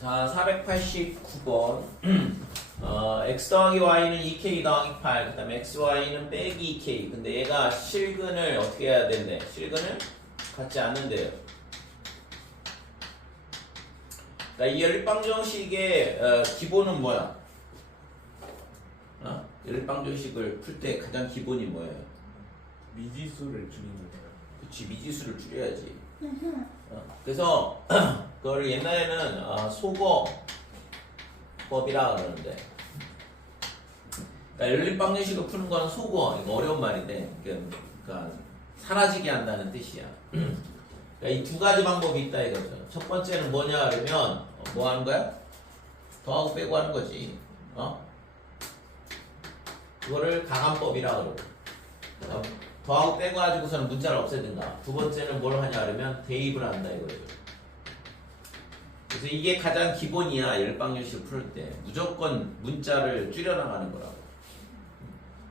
자, 489번. x 더하기 y는 2k 더하기 8, 그 다음에 x, y는 빼기 2k. 근데 얘가 실근을 어떻게 해야 된대? 실근을 갖지 않는데요. 그러니까 이 연립방정식의 기본은 뭐야? 연립방정식을 풀 때 가장 기본이 뭐예요? 미지수를 줄이는 거예요. 그치, 미지수를 줄여야지. 그래서 그걸 옛날에는 소거법이라 그러는데, 그러니까 연립방정식을 푸는 건 소거, 이거 어려운 말인데, 그러니까 사라지게 한다는 뜻이야. 그러니까 이 두 가지 방법이 있다 이거죠. 첫 번째는 뭐냐 그러면 뭐 하는 거야? 더하고 빼고 하는 거지. 그거를 가감법이라 그러고. 더하고 빼고 가지고서는 문자를 없애든가. 두 번째는 뭘 하냐 그러면 대입을 한다 이거죠. 그래서 이게 가장 기본이야. 열방정식을 풀 때 무조건 문자를 줄여나가는 거라고.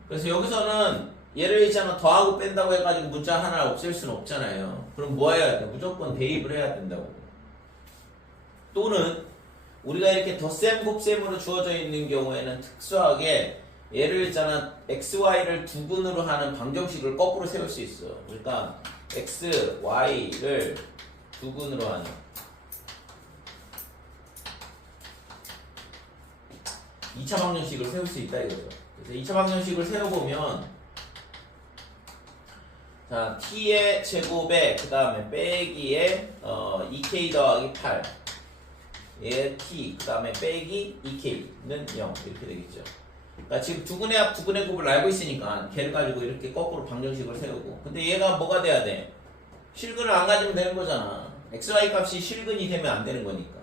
그래서 여기서는 예를 들자면 더하고 뺀다고 해가지고 문자 하나를 없앨 수는 없잖아요. 그럼 뭐 해야 돼? 무조건 대입을 해야 된다고. 또는 우리가 이렇게 덧셈 곱셈으로 주어져 있는 경우에는 특수하게 예를 들자면 x, y를 두근으로 하는 방정식을 거꾸로 세울 수 있어. 그러니까 x, y를 두근으로 하는 2차 방정식을 세울 수 있다 이거죠. 그래서 2차 방정식을 세워보면 자, t의 제곱에 그 다음에 빼기에 2k 더하기 8 얘 t 그 다음에 빼기 2k는 0 이렇게 되겠죠. 그러니까 지금 두근의 합, 두근의 곱을 알고 있으니까 걔를 가지고 이렇게 거꾸로 방정식을 세우고, 근데 얘가 뭐가 돼야 돼? 실근을 안 가지면 되는 거잖아. xy 값이 실근이 되면 안 되는 거니까.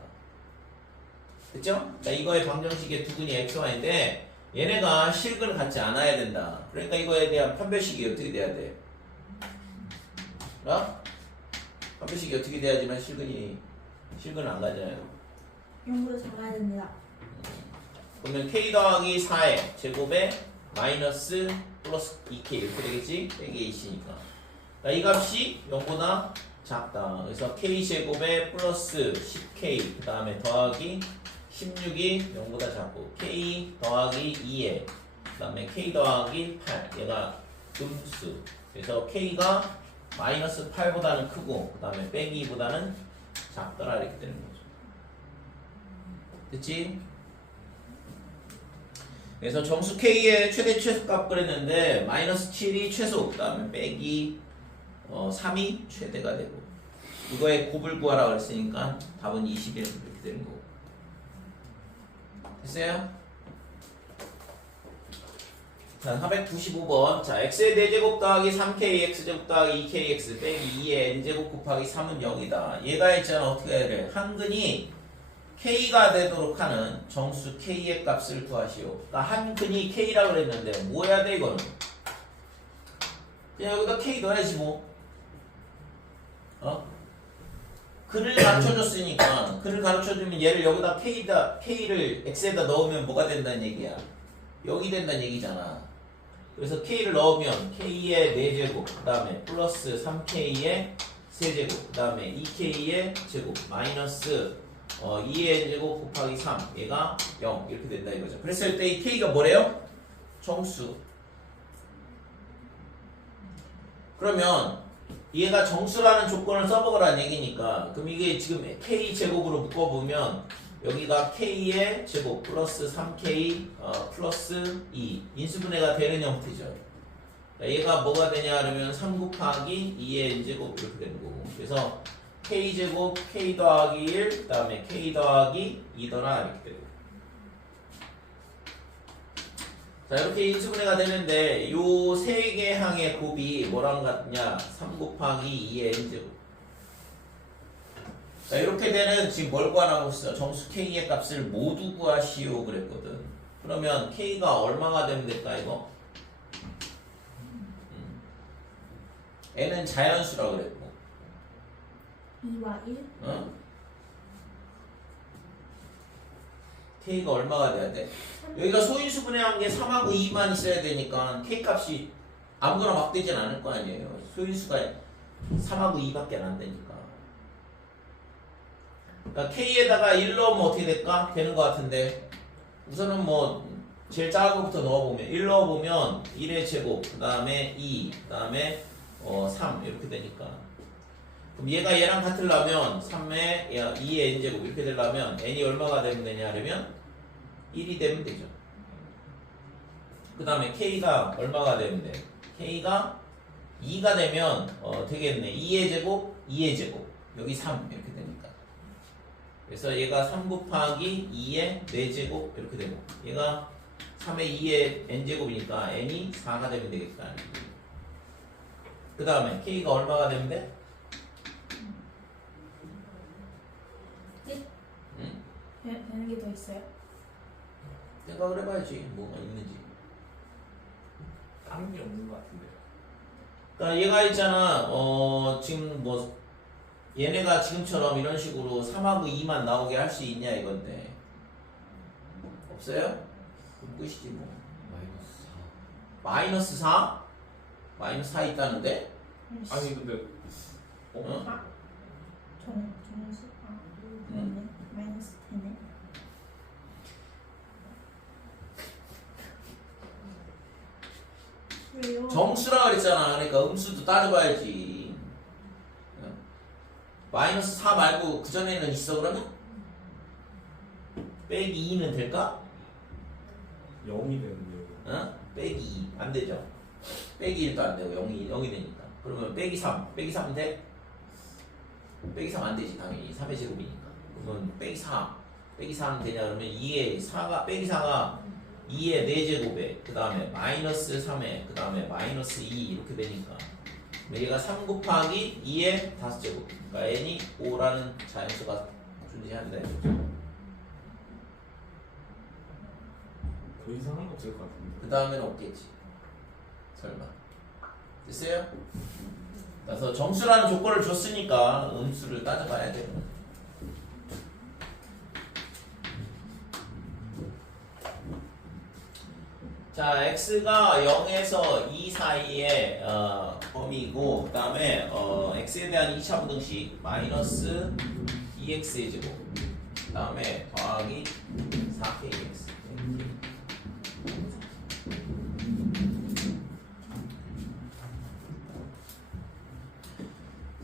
그쵸? 그러니까 이거의 방정식의 두근이 xy인데 얘네가 실근을 갖지 않아야 된다. 그러니까 이거에 대한 판별식이 어떻게 돼야 돼? 판별식이 어떻게 돼야지만 실근을 안 가잖아요. 0으로 잡아야 됩니다. 그러면 k 더하기 4의 제곱에 마이너스 플러스 2k 이렇게 되겠지? 빼기 h니까. 그러니까 이 값이 0보다 작다. 그래서 k 제곱에 플러스 10k 그 다음에 더하기 16이 0보다 작고 k 더하기 2에 그 다음에 k 더하기 8 얘가 음수. 그래서 k가 마이너스 8보다는 크고 그 다음에 빼기 2보다는 작더라 이렇게 되는 거죠. 됐지? 그래서 정수 k의 최대 최소값 그랬는데 마이너스 7이 최소 그 다음에 빼기 3이 최대가 되고 이거의 곱을 구하라고 했으니까 답은 21 이렇게 되는 거고. 됐어요? 자, 495번. 자, x의 4제곱 더하기 3k x제곱 더하기 2kx 빼기 2의 n제곱 곱하기 3은 0이다. 얘가 있잖아. 어떻게 해야 돼? 한근이 k가 되도록 하는 정수 k의 값을 구하시오. 그러니까 한근이 k라고 그랬는데 뭐 해야 돼 이거는? 그냥 여기다 k 넣어야지 뭐. 근을 가르쳐줬으니까 근을 가르쳐주면 얘를 여기다 k를 x에다 넣으면 뭐가 된다는 얘기야? 0이 된다는 얘기잖아. 그래서 k를 넣으면 k의 4제곱 그 다음에 플러스 3k의 세제곱 그 다음에 2k의 제곱 마이너스 2의 n제곱 곱하기 3 얘가 0 이렇게 된다 이거죠. 그랬을 때 이 k가 뭐래요? 정수. 그러면 얘가 정수라는 조건을 써먹으라는 얘기니까 그럼 이게 지금 k 제곱으로 묶어보면 여기가 k의 제곱 플러스 3k 플러스 2 인수분해가 되는 형태죠. 얘가 뭐가 되냐 그러면 3 곱하기 2의 n제곱 이렇게 되는 거고. 그래서 k제곱 k 더하기 1 그 다음에 k 더하기 2더라 이렇게 되고. 자, 이렇게 인수분해가 되는데 요 세 개 항의 곱이 뭐랑 같냐? 3 곱하기 2의 n제곱. 자, 이렇게 되는 지금 뭘 구하라고 했어? 정수 k의 값을 모두 구하시오 그랬거든. 그러면 k가 얼마가 되면 될까 이거? n은 자연수라고 그랬고 2와 1? k가 얼마가 돼야 돼? 여기가 소인수분해한 게 3하고 2만 있어야 되니까 k 값이 아무거나 막 되진 않을 거 아니에요. 소인수가 3하고 2밖에 안 되니까. 그러니까 k에다가 1 넣으면 어떻게 될까? 되는 것 같은데 우선은 뭐 제일 작은 것부터 넣어보면 1 넣어보면 1의 제곱 그 다음에 2 그 다음에 3 이렇게 되니까 그럼 얘가 얘랑 같으려면 3의 2의 n제곱 이렇게 되려면 n이 얼마가 되면 되냐 하려면 1이 되면 되죠. 그 다음에 k가 얼마가 되면 돼? k가 2가 되면 되겠네. 2의 제곱 2의 제곱 여기 3 이렇게 되니까 그래서 얘가 3 곱하기 2의 4제곱 이렇게 되고 얘가 3의 2의 n제곱이니까 n이 4가 되면 되겠다. 그 다음에 k가 얼마가 되면 돼? 응? 되는 게 더 있어요? 생각을 해봐야지 뭐가 있는지. 다른 게 없는 것 같은데. 그러니까 얘가 있잖아 지금 뭐 얘네가 지금처럼 이런 식으로 3하고 2만 나오게 할 수 있냐 이건데 없어요? 그럼 끝이지 뭐. 마이너스 4? 마이너스 4 있다는데? 아니 근데 어? 아? 정수? 아 그러네. 마이너스 되네. 왜요? 정수라 그랬잖아. 그러니까 음수도 따져봐야지. 마이너스 4 말고 그 전에는 있어 그러면? 빼기 2는 될까? 0이 되는데요. 어? 빼기 2. 안 되죠. 빼기 1도 안 되고 0이 되니까. 그러면 빼기 3. 빼기 3 돼? 빼기 3 안 되지 당연히. 3의 제곱이니까. 그러면 빼기 4. 빼기 3 되냐 그러면 2의 4가 빼기 4가 2의 4제곱에 그 다음에 마이너스 3에 그 다음에 마이너스 2 이렇게 되니까 얘가 3 곱하기 2의 5제곱 그러니까 n이 5라는 자연수가 존재한다. 더 이상한 거 없을 것 같은데. 그 다음에는 없겠지. 설마. 됐어요? 그래서 정수라는 조건을 줬으니까 음수를 따져봐야 돼요. 자, x가 0에서 2 사이의 범위고 그 다음에 x에 대한 2차 부등식 마이너스 2x의 제곱 그 다음에 더하기 4kx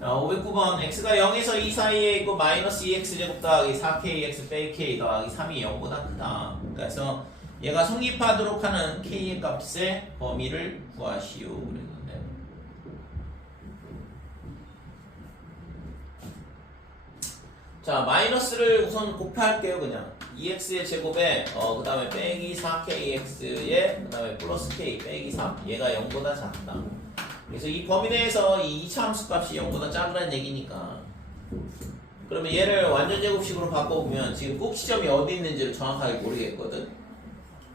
자, 509번 x가 0에서 2 사이에 있고 마이너스 2x 제곱 더하기 4kx 빼기 k 더하기 3이 0보다 크다. 그래서 얘가 성립하도록 하는 k의 값의 범위를 구하시오 그랬는데 자 마이너스를 우선 곱할게요. 그냥 2x의 제곱에 그 다음에 빼기 4kx에 그 다음에 플러스 k 빼기 3 얘가 0보다 작다. 그래서 이 범위 내에서 이 2차 함수 값이 0보다 작으라는 얘기니까 그러면 얘를 완전 제곱식으로 바꿔보면 지금 꼭지점이 어디 있는지를 정확하게 모르겠거든.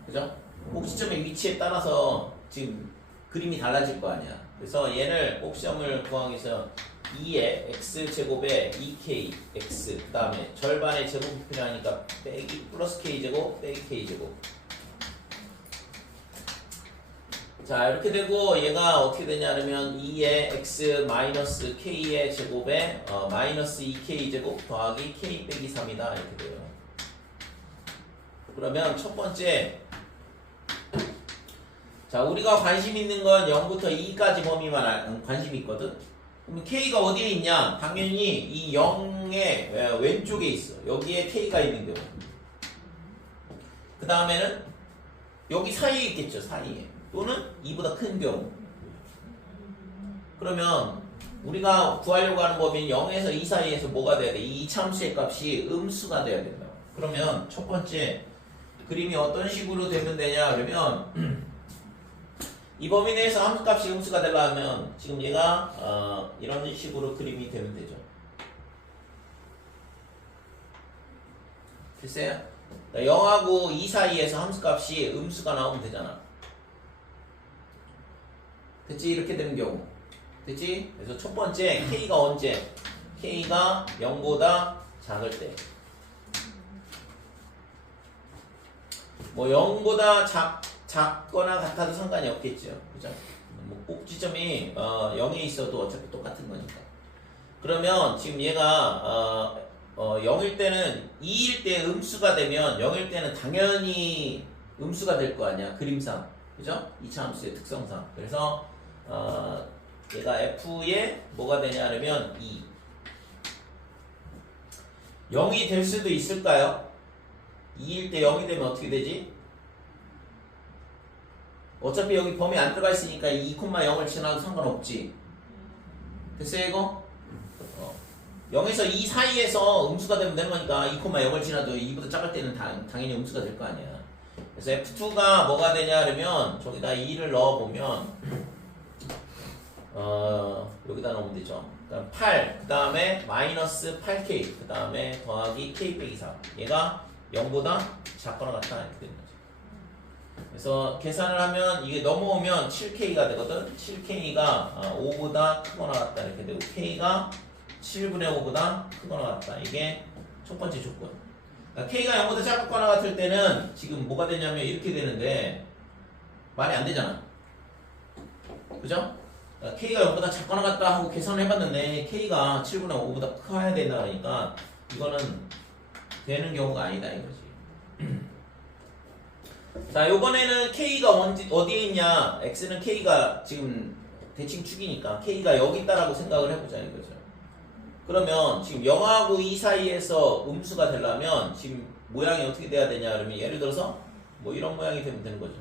그죠? 꼭지점의 위치에 따라서 지금 그림이 달라질 거 아니야. 그래서 얘를 꼭지점을 구하기 위해서 2의 x제곱에 2k x 그 다음에 절반의 제곱이 필요하니까 빼기 플러스 k제곱 빼기 k제곱 자 이렇게 되고 얘가 어떻게 되냐면 2의 x 마이너스 k의 제곱에 마이너스 2k 제곱 더하기 k 빼기 3이다 이렇게 돼요. 그러면 첫 번째 자 우리가 관심 있는 건 0부터 2까지 범위만 관심 있거든. 그럼 k가 어디에 있냐? 당연히 이 0의 왼쪽에 있어. 여기에 k가 있는 경우. 그 다음에는 여기 사이에 있겠죠. 사이에. 또는 2보다 큰 경우. 그러면 우리가 구하려고 하는 법인 0에서 2 사이에서 뭐가 돼야 돼? 이 이차함수의 값이 음수가 돼야 된다. 그러면 첫 번째 그림이 어떤 식으로 되면 되냐? 그러면 이 범위 내에서 함수값이 음수가 되려면 지금 얘가 이런 식으로 그림이 되면 되죠. 글쎄요. 0하고 2 사이에서 함수값이 음수가 나오면 되잖아. 됐지? 이렇게 되는 경우. 됐지? 그래서 첫 번째 k가 언제? k가 0보다 작을 때. 뭐 0보다 작거나 같아도 상관이 없겠죠. 그죠? 뭐 꼭지점이 0에 있어도 어차피 똑같은 거니까. 그러면 지금 얘가 0일 때는 2일 때 음수가 되면 0일 때는 당연히 음수가 될 거 아니야. 그림상. 그죠? 이차함수의 특성상. 그래서 얘가 f의 뭐가 되냐 하면 2. 0이 될 수도 있을까요? 2일 때 0이 되면 어떻게 되지? 어차피 여기 범위 안 들어가 있으니까 2,0을 지나도 상관없지. 됐어요 이거? 0에서 2 사이에서 음수가 되면 되는 거니까 2,0을 지나도 2보다 작을 때는 당연히 음수가 될 거 아니야. 그래서 F2가 뭐가 되냐 하면 저기다 2를 넣어보면 여기다 넣으면 되죠. 그러니까 8, 그 다음에 마이너스 8K, 그 다음에 더하기 K 빼기 3. 얘가 0보다 작거나 같다 이렇게 되는 거죠. 그래서 계산을 하면 이게 넘어오면 7K가 되거든. 7K가 5보다 크거나 같다 이렇게 되고 K가 7분의 5보다 크거나 같다. 이게 첫 번째 조건. 그러니까 K가 0보다 작거나 같을 때는 지금 뭐가 되냐면 이렇게 되는데 말이 안 되잖아. 그죠? 그러니까 K가 0보다 작거나 같다 하고 계산을 해봤는데 K가 7분의 5보다 커야 된다 그러니까 이거는 되는 경우가 아니다 이거지. 자, 요번에는 K가 어디에 있냐? X는 K가 지금 대칭축이니까 K가 여기 있다라고 생각을 해보자 이거죠. 그러면 지금 0하고 2 사이에서 음수가 되려면 지금 모양이 어떻게 돼야 되냐 그러면 예를 들어서 뭐 이런 모양이 되면 되는 거죠.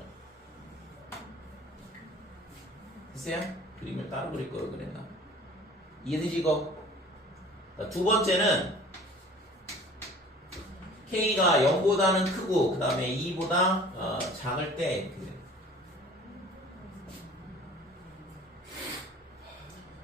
됐어요? 그림을 따로 그릴 걸 그랬나? 이해되지 이거? 자, 두 번째는 K가 0보다는 크고 그 다음에 2보다 작을 때 이렇게 돼요.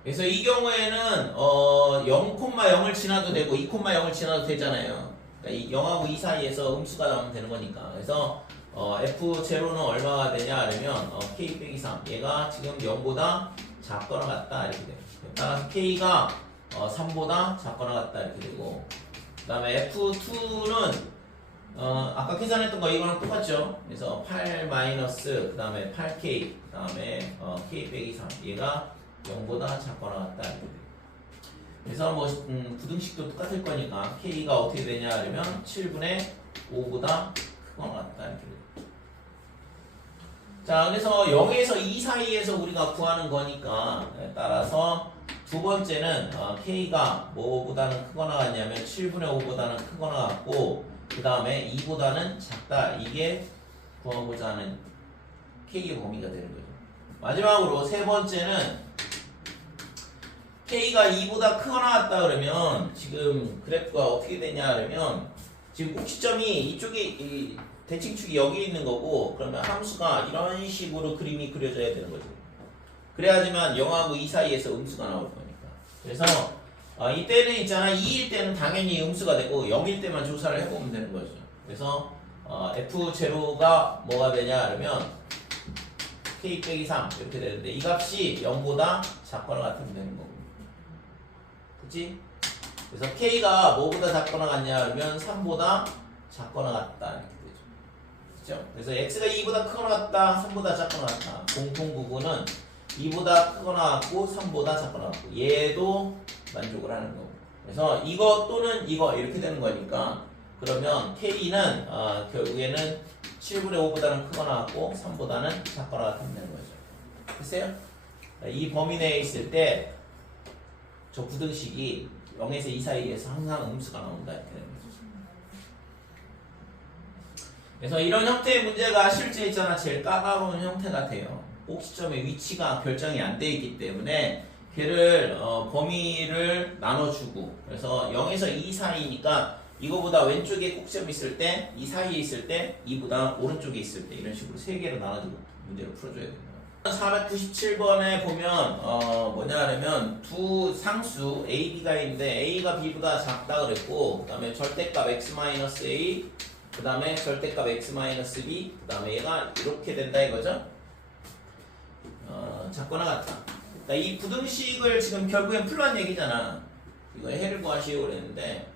그래서 이 경우에는 0,0을 지나도 되고 2,0을 지나도 되잖아요. 그러니까 0하고 2 사이에서 음수가 나오면 되는 거니까. 그래서 F0는 얼마가 되냐 하면 K 빼기 3. 얘가 지금 0보다 작거나 같다 이렇게 돼요. 따라서 K가 3보다 작거나 같다 이렇게 되고 그 다음에 F2는 아까 계산했던 거 이거랑 똑같죠. 그래서 8 마이너스 그 다음에 8K 그 다음에 K 빼기 3 얘가 0보다 작거나 같다 이렇게 돼요. 그래서 뭐 부등식도 똑같을 거니까 K가 어떻게 되냐 하면 7분의 5보다 크거나 같다 이렇게 돼요. 자, 그래서 0에서 2 사이에서 우리가 구하는 거니까 따라서 두 번째는 K가 뭐보다는 크거나 같냐면 7분의 5보다는 크거나 같고 그 다음에 2보다는 작다. 이게 구하고자 하는 K의 범위가 되는 거죠. 마지막으로 세 번째는 K가 2보다 크거나 같다 그러면 지금 그래프가 어떻게 되냐 그러면 지금 꼭지점이 이쪽이 대칭축이 여기 있는 거고 그러면 함수가 이런 식으로 그림이 그려져야 되는 거죠. 그래야지만 0하고 2 사이에서 음수가 나올 거니까. 그래서 이때는 있잖아 2일 때는 당연히 음수가 되고 0일 때만 조사를 해보면 되는 거죠. 그래서 F0가 뭐가 되냐 그러면 K 빼기 3 이렇게 되는데 이 값이 0보다 작거나 같으면 되는 거고. 그치? 그래서 K가 뭐보다 작거나 같냐 그러면 3보다 작거나 같다 이렇게 되죠. 그렇죠? 그래서 X가 2보다 크거나 같다 3보다 작거나 같다. 공통 부분은 2보다 크거나 같고 3보다 작거나 같고 얘도 만족을 하는 거고. 그래서 이거 또는 이거 이렇게 되는 거니까 그러면 K는 결국에는 7분의 5보다는 크거나 같고 3보다는 작거나 같으면 되는 거죠. 됐어요? 이 범위 내에 있을 때 저 부등식이 0에서 2 사이에서 항상 음수가 나온다 이렇게 되는 거죠. 그래서 이런 형태의 문제가 실제 있잖아 제일 까다로운 형태가 돼요. 꼭지점의 위치가 결정이 안 돼 있기 때문에 걔를 범위를 나눠주고 그래서 0에서 2 사이니까 이거보다 왼쪽에 꼭지점이 있을 때, 이 사이에 있을 때, 이보다 오른쪽에 있을 때 이런 식으로 세 개로 나눠주고 문제를 풀어줘야 됩니다. 497번에 보면 뭐냐 하면 두 상수 A, B가 있는데 A가 B보다 작다 그랬고 그 다음에 절대값 X-A 그 다음에 절대값 X-B 그 다음에 얘가 이렇게 된다 이거죠. 작거나 같다. 그러니까 이 부등식을 지금 결국엔 풀란 얘기잖아. 이거 해를 구하시오 그랬는데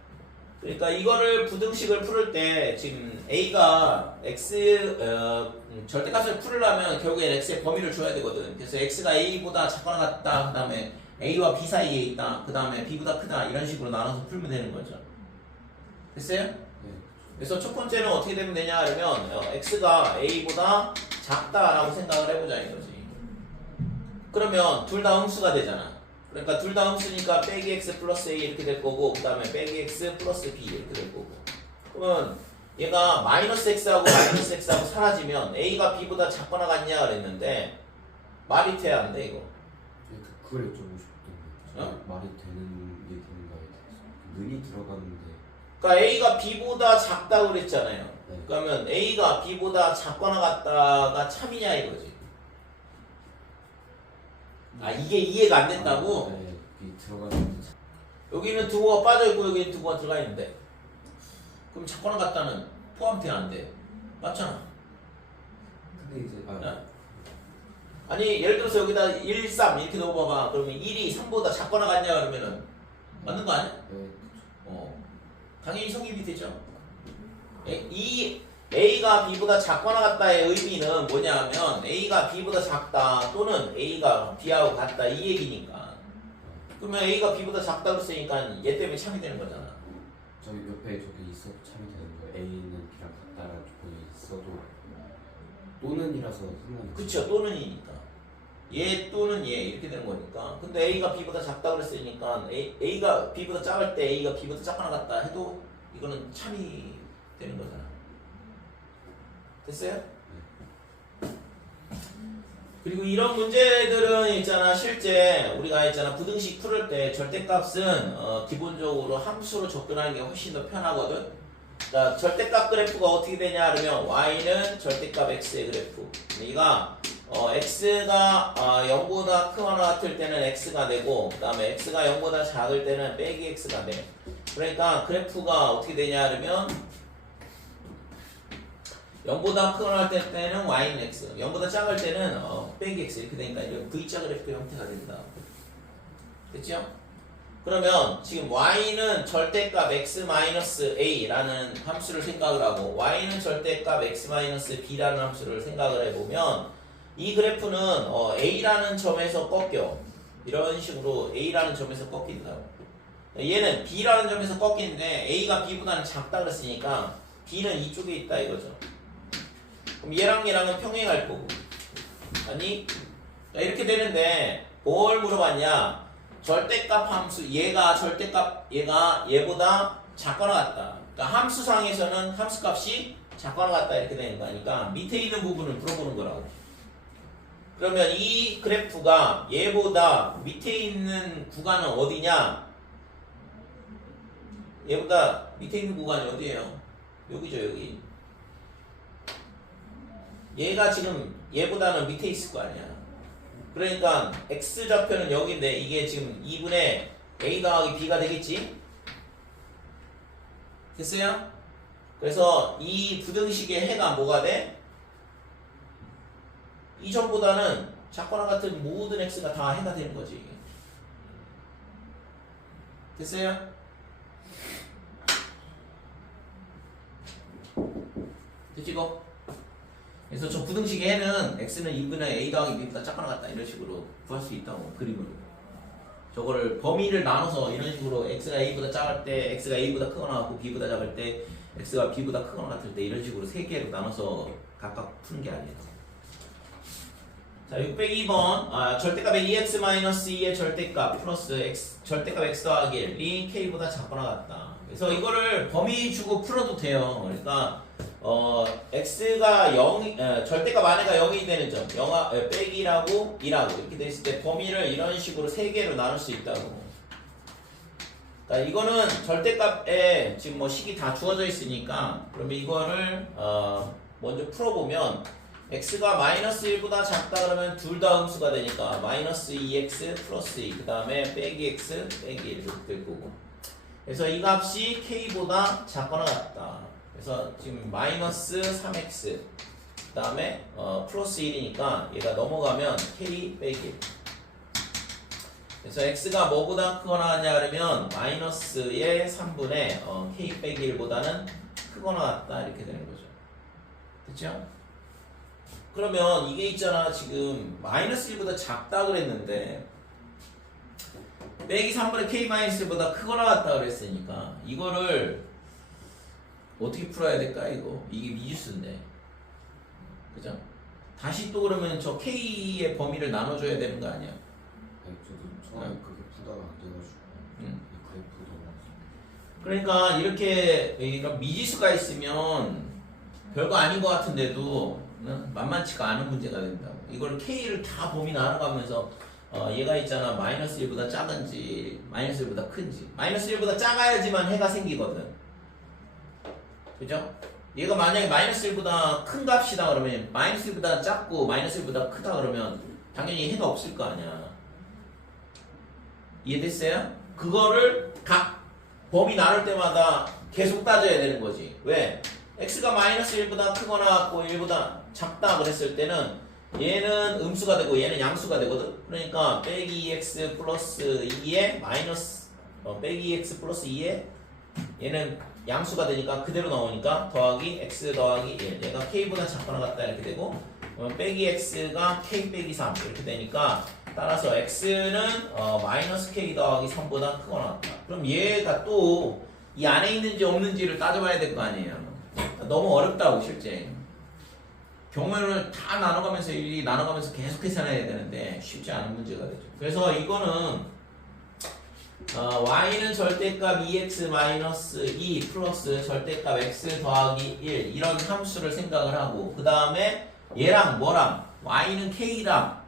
그러니까 이거를 부등식을 풀을 때 지금 A가 X 절대값을 풀으려면 결국엔 X의 범위를 줘야 되거든. 그래서 X가 A보다 작거나 같다. 그 다음에 A와 B 사이에 있다. 그 다음에 B보다 크다. 이런 식으로 나눠서 풀면 되는 거죠. 됐어요? 네. 그래서 첫 번째는 어떻게 되면 되냐 하면 x가 a보다 작다라고 생각을 해보자 이거지. 그러면 둘 다 음수가 되잖아. 그러니까 둘 다 음수니까 빼기 x 플러스 a 이렇게 될 거고 그 다음에 빼기 x 플러스 b 이렇게 될 거고. 그러면 얘가 마이너스 x하고 마이너스 x하고 사라지면 a가 b보다 작거나 같냐 그랬는데 말이 돼야 안 돼 이거. 그걸 여쭤보고 싶었던 거예요. 말이 되는 얘기인가에 대해서 는이 들어가는데. 그러니까 a가 b보다 작다고 그랬잖아요. 네. 그러면 a가 b보다 작거나 같다가 참이냐 이거지. 아 이게 이해가 안 된다고? 네. 이 들어가는데. 여기는 두고가 빠져있고 여기는 두고가 들어가 있는데 그럼 작거나 같다는 포함돼 안 돼? 맞잖아. 근데 이제 아니 예를 들어서 여기다 1, 3 이렇게 넣어봐봐. 그러면 1이 3보다 작거나 같냐 그러면은 맞는 거 아니야? 네. 당연히 성립이 되죠. 이 A가 B보다 작거나 같다의 의미는 뭐냐면 A가 B보다 작다 또는 A가 B하고 같다 이 얘기니까. 그러면 A가 B보다 작다 그랬으니까 얘 때문에 참이 되는 거잖아. 저기 옆에 저기 있어도 참이 되는 거예요. A는 B랑 같다라는 조건이 있어도 또는이라서 상관이. 그쵸, 또는이니까. 얘 또는 얘 이렇게 되는 거니까. 근데 A가 B보다 작다 그랬으니까 A가 B보다 작을 때 A가 B보다 작거나 같다 해도 이거는 참이 되는 거잖아. 됐어요? 그리고 이런 문제들은 있잖아 실제 우리가 있잖아 부등식 풀을 때 절대값은 기본적으로 함수로 접근하는 게 훨씬 더 편하거든. 자, 절대값 그래프가 어떻게 되냐 그러면 y는 절대값 x의 그래프. 얘가 x가 0보다 크거나 같을 때는 x가 되고 그 다음에 x가 0보다 작을 때는 빼기 x가 돼. 그러니까 그래프가 어떻게 되냐 그러면 0보다 크거나 할 때는 y는 x, 0보다 작을 때는 빼기 x 이렇게 되니까 이런 V자 그래프 형태가 된다. 됐죠? 그러면 지금 y는 절대값 x-a라는 함수를 생각을 하고 y는 절대값 x-b라는 함수를 생각을 해보면 이 그래프는 a라는 점에서 꺾여. 이런 식으로 a라는 점에서 꺾인다고. 얘는 b라는 점에서 꺾이는데 a가 b보다는 작다 그랬으니까 b는 이쪽에 있다 이거죠. 그럼 얘랑 평행할 거고. 아니 이렇게 되는데 뭘 물어봤냐? 절대값 함수 얘가 얘보다 작거나 같다. 그러니까 함수상에서는 함수값이 작거나 같다 이렇게 되는 거니까 밑에 있는 부분을 물어보는 거라고. 그러면 이 그래프가 얘보다 밑에 있는 구간은 어디냐? 얘보다 밑에 있는 구간이 어디예요? 여기죠 여기. 얘가 지금 얘보다는 밑에 있을 거 아니야. 그러니까 x좌표는 여기인데 이게 지금 2분의 a 더하기 b가 되겠지? 됐어요? 그래서 이 부등식의 해가 뭐가 돼? 이전보다는 작거나 같은 모든 x가 다 해가 되는 거지. 됐어요? 됐지고? 그래서 저 부등식의 해는 x는 2분의 a 더하기 b보다 작거나 같다 이런 식으로 구할 수 있다고 그림으로. 저거를 범위를 나눠서 이런 식으로 x가 a보다 작을 때 x가 a보다 크거나 같고 b보다 작을 때 x가 b보다 크거나 같을 때 이런 식으로 세 개로 나눠서 각각 푸는 게 아니에요. 자 602번 절대값의 2x-2의 절대값 플러스 x 절대값 x 더하기 1이 k보다 작거나 같다. 그래서 이거를 범위 주고 풀어도 돼요. 그러니까 x가 0 절대값 안에가 0이 되는 점 빼기라고 2라고 이렇게 돼 있을 때 범위를 이런 식으로 세 개로 나눌 수 있다고. 그러니까 이거는 절대값에 지금 뭐 식이 다 주어져 있으니까 그러면 이거를 먼저 풀어보면 x가 마이너스 1보다 작다 그러면 둘 다 음수가 되니까 마이너스 2x 플러스 2 그 다음에 빼기 x 빼기 1 이렇게 될 거고. 그래서 이 값이 k보다 작거나 같다. 그래서 지금 마이너스 3x 그 다음에 플러스 1이니까 얘가 넘어가면 k 빼기 1. 그래서 x가 뭐보다 크거나 하냐 그러면 마이너스의 3분의 k 빼기 1보다는 크거나 같다 이렇게 되는 거죠. 됐죠? 그러면 이게 있잖아 지금 마이너스 1보다 작다 그랬는데 빼기 3분의 k 마이너스 1보다 크거나 같다 그랬으니까 이거를 어떻게 풀어야 될까 이거? 이게 미지수인데, 그죠? 다시 또 그러면 저 K의 범위를 나눠줘야 되는 거 아니야? 아니 저도 처음에 그게 풀다가 안 돼가지고 응. 이 그래프 너무 그러니까 이렇게 이런 미지수가 있으면 별거 아닌 것 같은데도 만만치가 않은 문제가 된다고. 이걸 K를 다 범위 나눠가면서 얘가 있잖아. 마이너스 1보다 작은지 마이너스 1보다 큰지. 마이너스 1보다 작아야지만 해가 생기거든. 그죠? 얘가 만약에 마이너스 1보다 큰 값이다 그러면 마이너스 1보다 작고 마이너스 1보다 크다 그러면 당연히 해가 없을 거 아니야. 이해됐어요? 그거를 각 범위 나눌 때마다 계속 따져야 되는 거지. 왜? x가 마이너스 1보다 크거나 같고 1보다 작다 그랬을 때는 얘는 음수가 되고 얘는 양수가 되거든. 그러니까 빼기 2x 플러스 2에 마이너스 빼기 2x 플러스 2에 얘는 양수가 되니까 그대로 나오니까 더하기 x 더하기 1 얘가 k보다 작거나 같다 이렇게 되고 빼기 x가 k 빼기 3 이렇게 되니까 따라서 x는 마이너스 k 더하기 3보다 크거나 같다. 그럼 얘가 또 이 안에 있는지 없는지를 따져봐야 될 거 아니에요. 너무 어렵다고 실제. 경우를 다 나눠가면서 일일이 나눠가면서 계속 계산해야 되는데 쉽지 않은 문제가 되죠. 그래서 이거는 y는 절대값 2x-2 플러스 절대값 x 더하기 1 이런 함수를 생각을 하고 그 다음에 얘랑 뭐랑 y는 k랑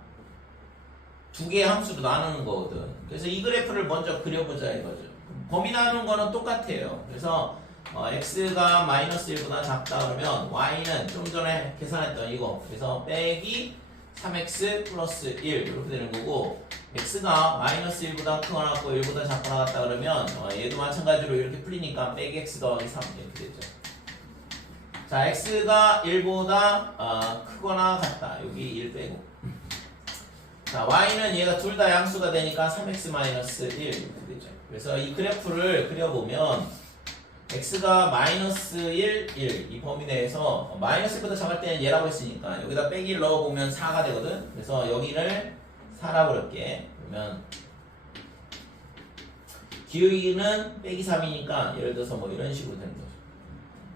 두 개의 함수로 나누는 거거든. 그래서 이 그래프를 먼저 그려보자 이거죠. 범위 나누는 거는 똑같아요. 그래서 x가 마이너스 1보다 작다 그러면 y는 좀 전에 계산했던 이거 그래서 빼기 3x 플러스 1 이렇게 되는 거고 x가 마이너스 1보다 크거나 같고 1보다 작거나 같다 그러면 얘도 마찬가지로 이렇게 풀리니까 빼기 x 더하기 3 이렇게 되죠. 자 x가 1보다 크거나 같다 여기 1 빼고 자 y는 얘가 둘 다 양수가 되니까 3x 마이너스 1 이렇게 되죠. 그래서 이 그래프를 그려보면 x가 마이너스 1, 1 이 범위 내에서 마이너스 1보다 작을 때는 얘라고 했으니까 여기다 빼기 1 넣어보면 4가 되거든. 그래서 여기를 4라고 그럴게. 그러면 기울기는 빼기 3이니까 예를 들어서 뭐 이런 식으로 되는 거죠.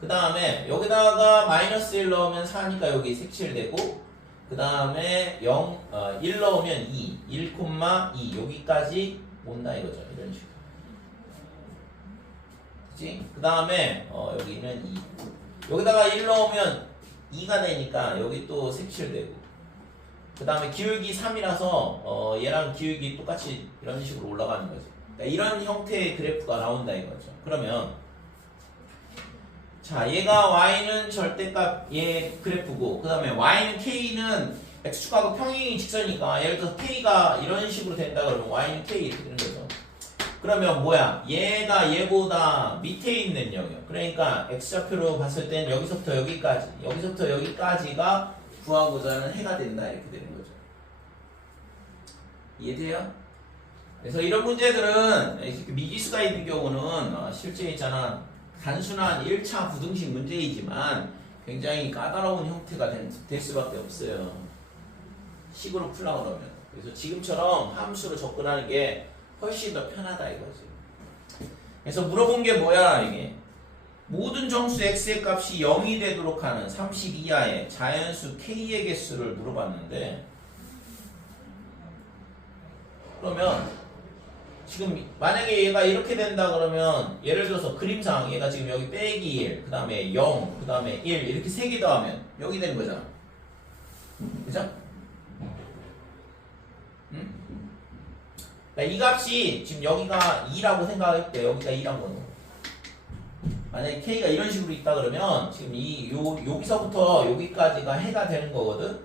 그 다음에 여기다가 마이너스 1 넣으면 4니까 여기 색칠되고 그 다음에 1 넣으면 2, 1,2 여기까지 온다 이거죠. 이런 식으로. 그 다음에 여기는 2 여기다가 1 넣으면 2가 되니까 여기 또 색칠되고 그 다음에 기울기 3이라서 얘랑 기울기 똑같이 이런 식으로 올라가는 거죠. 그러니까 이런 형태의 그래프가 나온다 이거죠. 그러면 자 얘가 y는 절대값 얘 그래프고 그 다음에 y는 k는 x축하고 평행이 직선이니까 예를 들어서 k가 이런 식으로 된다 그러면 y는 k 이렇게 되는 거죠. 그러면 뭐야? 얘가 얘보다 밑에 있는 영역. 그러니까 x좌표로 봤을 땐 여기서부터 여기까지, 여기서부터 여기까지가 구하고자 하는 해가 된다 이렇게 되는 거죠. 이해돼요? 그래서 이런 문제들은 미지수가 있는 경우는 실제 있잖아 단순한 1차 부등식 문제이지만 굉장히 까다로운 형태가 될 수밖에 없어요. 식으로 풀려고 그러면. 그래서 지금처럼 함수로 접근하는 게 훨씬 더 편하다 이거지. 그래서 물어본 게 뭐야 이게 모든 정수 x의 값이 0이 되도록 하는 30 이하의 자연수 k의 개수를 물어봤는데 그러면 지금 만약에 얘가 이렇게 된다 그러면 예를 들어서 그림상 얘가 지금 여기 빼기 1 그 다음에 0 그 다음에 1 이렇게 3개 더하면 여기 되는 거잖아. 그죠? 응? 이 값이 지금 여기가 2라고 생각할 때 여기가 2라고 넣어. 만약에 k가 이런 식으로 있다 그러면 지금 여기서부터 여기까지가 해가 되는 거거든.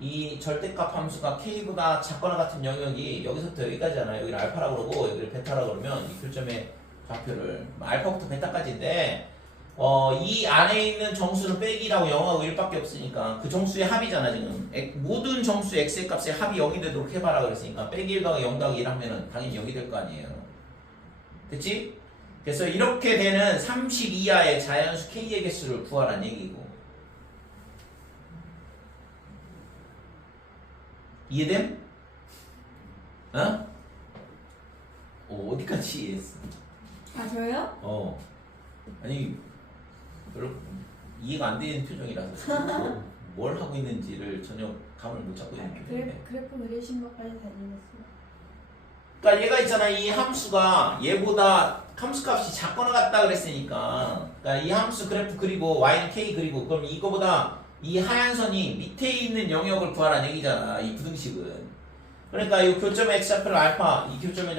이 절대값 함수가 k보다 작거나 같은 영역이 여기서부터 여기까지잖아요. 여기를 알파라고 그러고 여기를 베타라고 그러면 이 교점의 좌표를 알파부터 베타까지인데 이 안에 있는 정수는 빼기라고 0하고 1밖에 없으니까 그 정수의 합이잖아 지금. 모든 정수 x의 값의 합이 0이 되도록 해봐라 그랬으니까 빼기 1 더하기 0 더하기 1 하면은 당연히 0이 될 거 아니에요. 됐지? 그래서 이렇게 되는 30 이하의 자연수 k의 개수를 구하라는 얘기고. 이해됨? 어디까지 이해했어? 아 저요? 아니 별로 이해가 안 되는 표정이라서 뭘 하고 있는지를 전혀 감을 못 잡고 있는 표정인데. 그래프 그리신 것까지 다 읽었어요. 그러니까 얘가 있잖아. 이 함수가 얘보다 함수 값이 작거나 같다 그랬으니까, 그러니까 이 함수 그래프 그리고 y는 k 그리고, 그럼 이거보다 이 하얀 선이 밑에 있는 영역을 구하라는 얘기잖아. 이 부등식은. 그러니까 이 교점의 x좌표를 알파, 이 교점의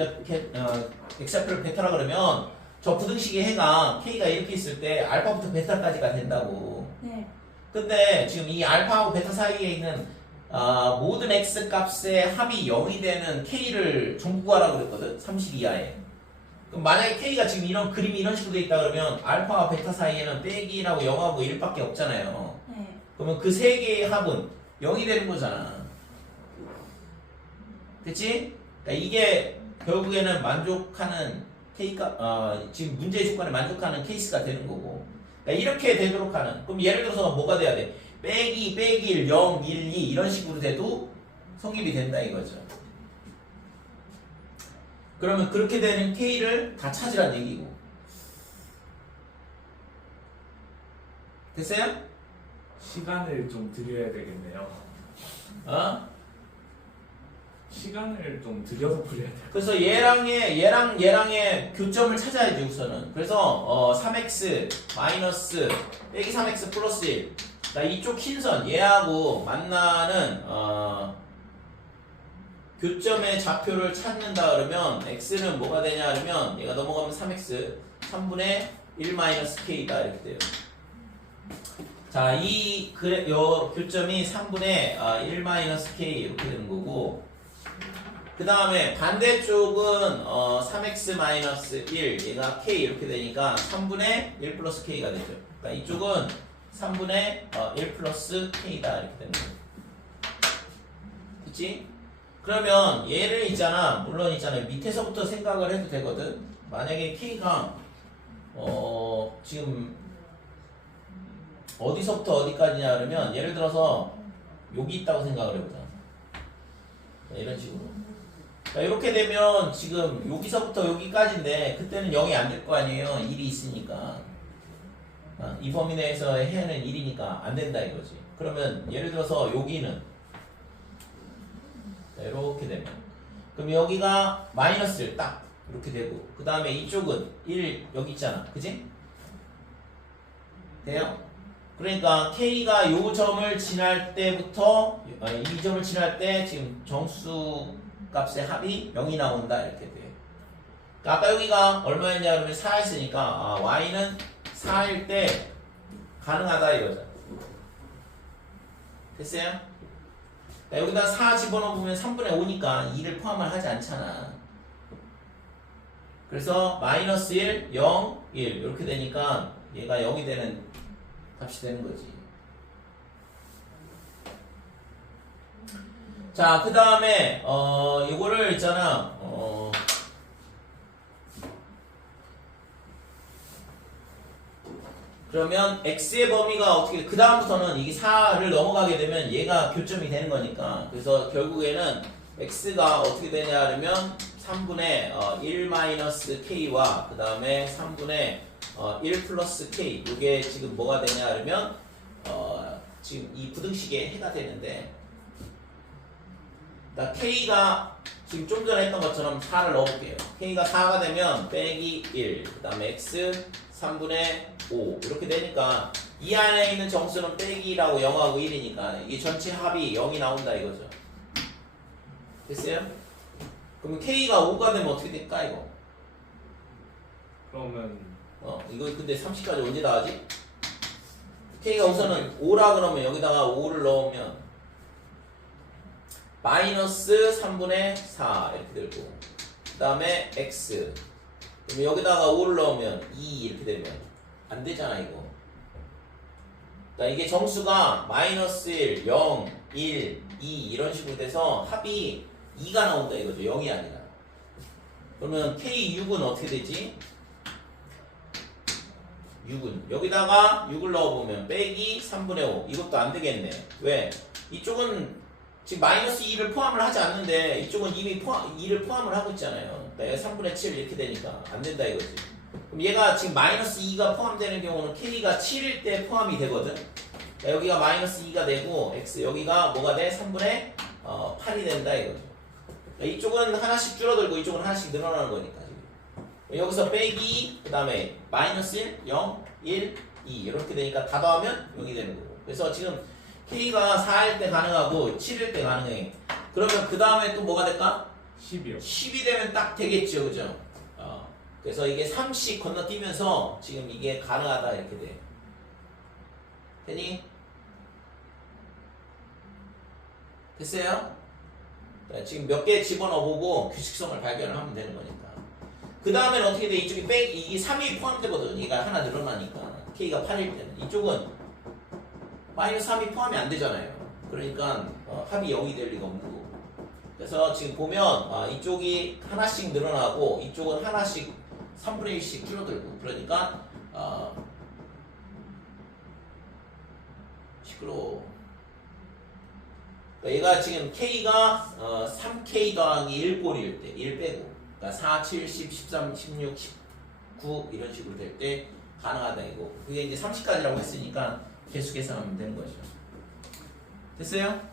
x좌표를 베타라 그러면 저 부등식의 해가 k가 이렇게 있을 때 알파부터 베타까지가 된다고. 네. 근데 지금 이 알파하고 베타 사이에 있는 모든 x 값의 합이 0이 되는 k를 전부 구하라고 그랬거든. 30 이하에. 그럼 만약에 k가 지금 이런 그림이 이런 식으로 돼 있다 그러면 알파와 베타 사이에는 빼기라고 0하고 1밖에 없잖아요. 네. 그러면 그 세 개의 합은 0이 되는 거잖아. 그치? 그러니까 이게 결국에는 만족하는 K가 지금 문제의 조건에 만족하는 케이스가 되는 거고. 그러니까 이렇게 되도록 하는. 그럼 예를 들어서 뭐가 돼야 돼? 빼기, 빼기 1, 0, 1, 2 이런 식으로 돼도 성립이 된다 이거죠. 그러면 그렇게 되는 K를 다 찾으란 얘기고. 됐어요? 시간을 좀 드려야 되겠네요. 어? 시간을 좀 들여서 풀려야 돼요. 그래서 얘랑의 교점을 찾아야지 우선은. 그래서 3x 마이너스 빼기 3x 플러스 1. 그러니까 이쪽 흰선 얘하고 만나는 교점의 좌표를 찾는다 그러면 x는 뭐가 되냐 그러면 얘가 넘어가면 3x 3분의 1 마이너스 k다 이렇게 돼요. 자, 요 교점이 3분의 1 마이너스 k 이렇게 되는 거고, 그 다음에 반대쪽은 3x 마이너스 1 얘가 k 이렇게 되니까 3분의 1 플러스 k가 되죠. 그러니까 이쪽은 3분의 1 플러스 k다 이렇게 되는 거예요. 그치? 그러면 얘를 있잖아, 물론 있잖아요, 밑에서부터 생각을 해도 되거든. 만약에 k가 지금 어디서부터 어디까지냐 그러면 예를 들어서 여기 있다고 생각을 해보자. 이런 식으로. 자, 이렇게 되면 지금 여기서부터 여기까지인데 그때는 0이 안 될 거 아니에요. 1이 있으니까. 이 범위 내에서의 해는 1이니까 안 된다 이거지. 그러면 예를 들어서 여기는 자, 이렇게 되면 그럼 여기가 마이너스 1 딱 이렇게 되고, 그 다음에 이쪽은 1 여기 있잖아. 그지? 돼요? 그러니까 k가 요 점을 지날 때부터 이 점을 지날 때 지금 정수 값의 합이 0이 나온다 이렇게 돼. 그러니까 아까 여기가 얼마였냐 그러면 4였으니까 y는 4일 때 가능하다 이거죠. 됐어요? 그러니까 여기다 4 집어넣으면 3분의 5니까 2를 포함을 하지 않잖아. 그래서 마이너스 1, 0, 1 이렇게 되니까 얘가 0이 되는 값이 되는 거지. 자, 그 다음에 요거를 있잖아. 그러면 x의 범위가 어떻게, 그 다음부터는 이게 4를 넘어가게 되면 얘가 교점이 되는 거니까, 그래서 결국에는 x가 어떻게 되냐 하면 3분의 1 마이너스 k와 그 다음에 3분의 1 플러스 k, 이게 지금 뭐가 되냐 하면 지금 이 부등식의 해가 되는데, 그러니까 k가 지금 좀 전에 했던 것처럼 4를 넣어볼게요. k가 4가 되면 빼기 1, 그 다음에 x 3분의 5 이렇게 되니까 이 안에 있는 정수는 빼기라고 0하고 1이니까 이게 전체 합이 0이 나온다 이거죠. 됐어요? 그러면 k가 5가 되면 어떻게 될까 이거? 그러면 이거 근데 30까지 언제 나가지? k가 우선은 5라 그러면 여기다가 5를 넣으면 마이너스 3분의 4 이렇게 되고, 그 다음에 x, 그럼 여기다가 5를 넣으면 2 이렇게 되면 안 되잖아 이거. 그러니까 이게 정수가 마이너스 1, 0, 1, 2 이런 식으로 돼서 합이 2가 나온다 이거죠. 0이 아니라. 그러면 K6은 어떻게 되지? 6은 여기다가 6을 넣어보면 빼기 3분의 5 이것도 안 되겠네. 왜? 이쪽은 지금 마이너스 2를 포함을 하지 않는데 이쪽은 이미 2를 포함을 하고 있잖아요. 그러니까 3분의 7 이렇게 되니까 안 된다 이거지. 그럼 얘가 지금 마이너스 2가 포함되는 경우는 k가 7일 때 포함이 되거든. 그러니까 여기가 마이너스 2가 되고 x 여기가 뭐가 돼? 3분의 8이 된다 이거죠. 그러니까 이쪽은 하나씩 줄어들고 이쪽은 하나씩 늘어나는 거니까 지금. 여기서 빼기 그 다음에 마이너스 1, 0, 1, 2 이렇게 되니까 다 더하면 0이 되는 거고. 그래서 지금 k가 4일 때 가능하고 7일 때 가능해. 그러면 그 다음에 또 뭐가 될까? 10이요. 10이 되면 딱 되겠죠, 그죠? 그래서 이게 3씩 건너뛰면서 지금 이게 가능하다 이렇게 돼. 되니? 됐어요? 지금 몇 개 집어넣어보고 규칙성을 발견을 하면 되는 거니까. 그 다음에는 어떻게 돼? 이쪽이 이게 3이 포함되거든. 얘가 하나 늘어나니까. k가 8일 때는. 이쪽은 마이너스 3이 포함이 안 되잖아요. 그러니까 합이 0이 될 리가 없는 거고. 그래서 지금 보면 이쪽이 하나씩 늘어나고 이쪽은 하나씩 3분의 1씩 줄어들고. 그러니까 시끄러워. 얘가 지금 k가 3k 더하기 1꼴일 때 1 빼고 그러니까 4, 7, 10, 13, 16, 19 이런 식으로 될 때 가능하다 이거. 그게 이제 30까지라고 했으니까 개수 계산하면 되는 거죠. 됐어요?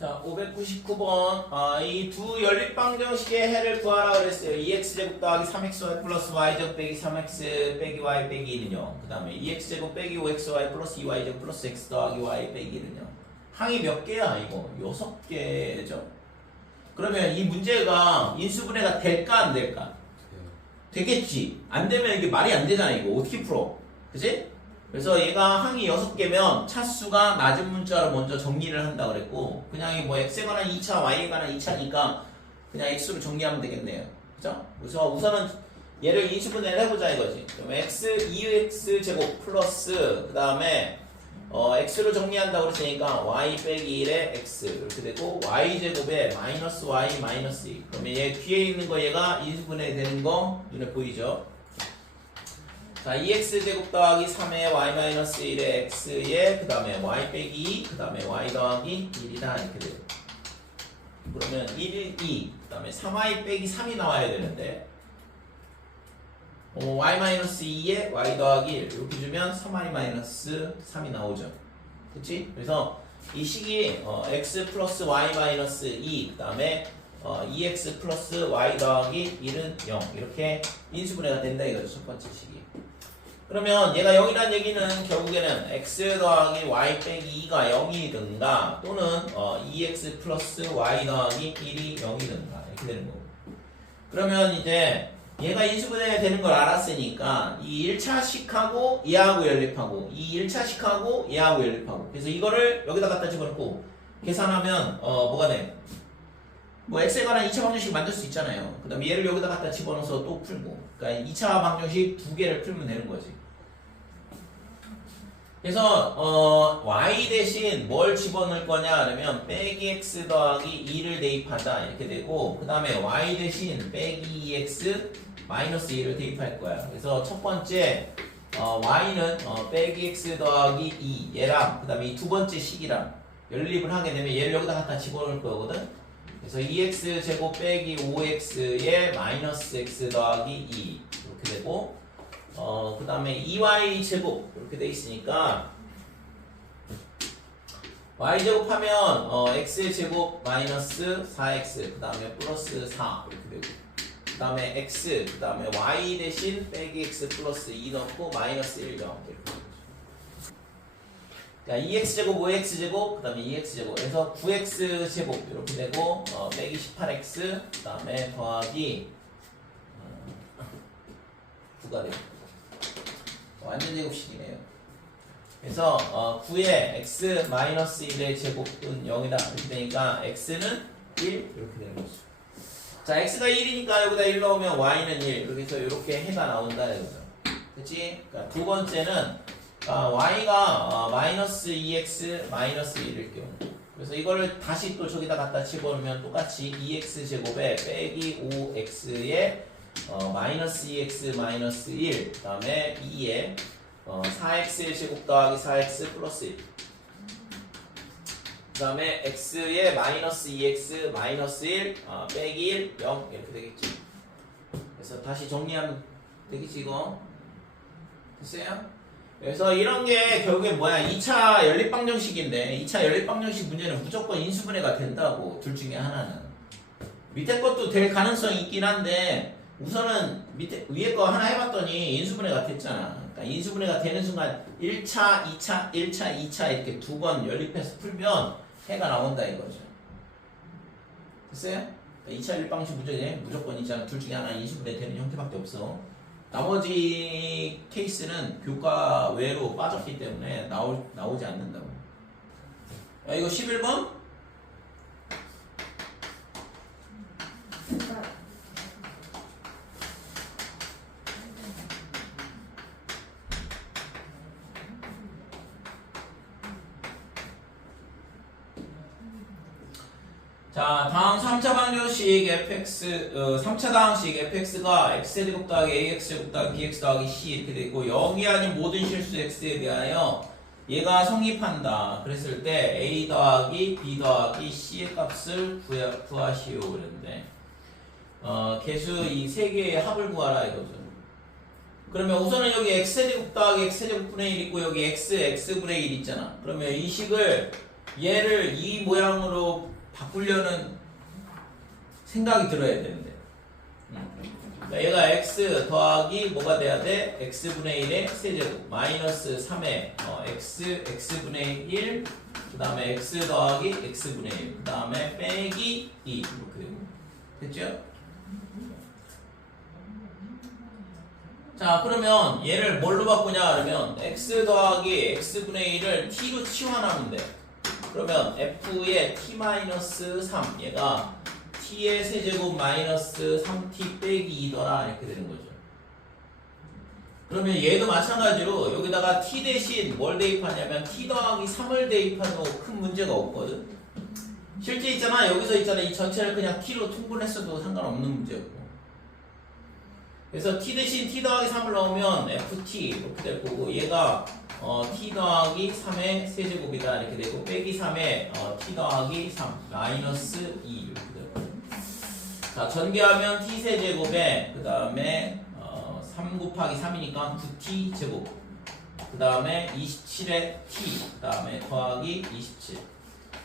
자, 599번. 이 두 연립방정식의 해를 구하라 그랬어요. 2x제곱 더하기 3xy 플러스 y제곱 빼기 3x 빼기 y 빼기 1은요. 그 다음에 2x제곱 빼기 5xy 플러스 2y제곱 플러스 x 더하기 y 빼기 1은요. 항이 몇 개야 이거? 6개죠. 그러면 이 문제가 인수분해가 될까 안 될까? 되겠지. 안 되면 이게 말이 안 되잖아 이거. 어떻게 풀어? 그치? 그래서 얘가 항이 6개면 차수가 낮은 문자로 먼저 정리를 한다 그랬고, 그냥 뭐 x에 관한 2차, y에 관한 2차니까 그냥 x로 정리하면 되겠네요. 그죠? 그래서 우선은 얘를 인수분해를 해보자 이거지. 그럼 x 2x 제곱 플러스 그 다음에 x로 정리한다고 그랬으니까 y 빼기 1에 x 이렇게 되고 y 제곱에 마이너스 y 마이너스 2. 그러면 얘 뒤에 있는 거 얘가 인수분해 되는 거 눈에 보이죠? 자, 2x제곱 더하기 3의 y-1의 x에 그 다음에 y 빼기 2, 그 다음에 y 더하기 1이다 이렇게 돼요. 그러면 1, 2, 그 다음에 3y 빼기 3이 나와야 되는데 y-2에 y 더하기 1 이렇게 주면 3y-3이 나오죠. 그치? 그래서 이 식이 x 플러스 y-2, 그 다음에 2x 플러스 y 더하기 1은 0 이렇게 인수분해가 된다 이거죠. 첫 번째 식이. 그러면 얘가 0이란 얘기는 결국에는 x 더하기 y 빼기 2가 0이든가 또는 2x 플러스 y 더하기 1이 0이든가 이렇게 되는 거고. 그러면 이제 얘가 인수분해 되는 걸 알았으니까 이 1차식하고 얘하고 연립하고 이 1차식하고 얘하고 연립하고 그래서 이거를 여기다 갖다 집어넣고 계산하면 뭐가 돼? 뭐 x에 관한 2차 방정식 만들 수 있잖아요. 그 다음에 얘를 여기다 갖다 집어넣어서 또 풀고 그러니까 2차 방정식 두 개를 풀면 되는 거지. 그래서 y 대신 뭘 집어넣을 거냐 그러면 빼기 x 더하기 2를 대입한다 이렇게 되고 그 다음에 y 대신 빼기 2x 마이너스 2를 대입할 거야. 그래서 첫 번째 y는 빼기 x 더하기 2 얘랑 그 다음에 이 두 번째 식이랑 연립을 하게 되면 얘를 여기다 갖다 집어넣을 거거든. 그래서 2x 제곱 빼기 5x에 마이너스 x 더하기 2 이렇게 되고 그 다음에 2y 제곱 이렇게 돼 있으니까 y 제곱 하면 x 제곱 마이너스 4x 그 다음에 플러스 4 이렇게 되고 그 다음에 x 그 다음에 y 대신 빼기 x 플러스 2 넣고 마이너스 1 0 이렇게 되죠. 그러니까 2x제곱 5x제곱 그 다음에 2x제곱 그래서 9x제곱 이렇게 되고 빼기 18x 그 다음에 더하기 9가 되고 완전 제곱식이네요. 그래서 9의 x 마이너스 1의 제곱은 0이다 이렇게 되니까 x는 1 이렇게 되는 거죠. 자, x가 1이니까 여기다 1 넣으면 y는 1 이렇게 해서 이렇게 해가 나온다 이거죠. 그치? 그러니까 두 번째는 y가 마이너스 2x 마이너스 1일 경우, 그래서 이거를 다시 또 저기다 갖다 집어넣으면 똑같이 2x 제곱에 빼기 5x에 마이너스 2x 마이너스 1, 그 다음에 2에 4x의 제곱 더하기 4x 플러스 1, 그 다음에 x에 마이너스 2x 마이너스 1 빼기 1 0 이렇게 되겠지. 그래서 다시 정리하면 되겠지 이거. 됐어요? 그래서 이런 게 결국에 뭐야, 2차 연립방정식인데 2차 연립방정식 문제는 무조건 인수분해가 된다고. 둘 중에 하나는. 밑에 것도 될 가능성이 있긴 한데 우선은 밑에 위에 거 하나 해봤더니 인수분해가 됐잖아. 그러니까 인수분해가 되는 순간 1차, 2차, 1차, 2차 이렇게 두 번 연립해서 풀면 해가 나온다 이거죠. 됐어요? 그러니까 2차 연립방정식 문제에 무조건 있잖아. 둘 중에 하나 인수분해 되는 형태밖에 없어. 나머지 케이스는 교과 외로 빠졌기 때문에 나오지 않는다고. 야, 이거 11번? 자, 다음 3차 방정식 fx, 3차 방정식 fx가 x제곱 더하기 ax제곱 더하기 bx 더하기 c 이렇게 되고 0이 아닌 모든 실수 x에 대하여 얘가 성립한다 그랬을 때 a 더하기 b 더하기 c의 값을 구하시오 그랬는데 개수 이 세 개의 합을 구하라 이거죠. 그러면 우선은 여기 x제곱 더하기 x제곱분의 1 있고 여기 x분의 1 있잖아. 그러면 이 식을 얘를 이 모양으로 바꾸려는 생각이 들어야 되는데, 그러니까 얘가 x 더하기 뭐가 돼야 돼? x분의 1의 세제곱 마이너스 3의 x분의 1, 그 다음에 x 더하기 x분의 1, 그 다음에 빼기 2 이렇게 되고. 됐죠? 자, 그러면 얘를 뭘로 바꾸냐 그러면 x 더하기 x분의 1을 t로 치환하면 돼. 그러면 f의 t-3 얘가 t의 세제곱 마이너스 3t 빼기 2더라 이렇게 되는 거죠. 그러면 얘도 마찬가지로 여기다가 t 대신 뭘 대입하냐면 t 더하기 3을 대입해도 큰 문제가 없거든. 실제 있잖아, 여기서 있잖아, 이 전체를 그냥 t로 통분했어도 상관없는 문제였고. 그래서 t 대신 t 더하기 3을 넣으면 ft 이렇게 될 거고, 얘가 t 더하기 3의 세제곱이다 이렇게 되고, 빼기 3의 t 더하기 3 마이너스 2 이렇게 되고. 자, 전개하면 t 세제곱에 그 다음에 3 곱하기 3이니까 9t 제곱, 그 다음에 27의 t, 그 다음에 더하기 27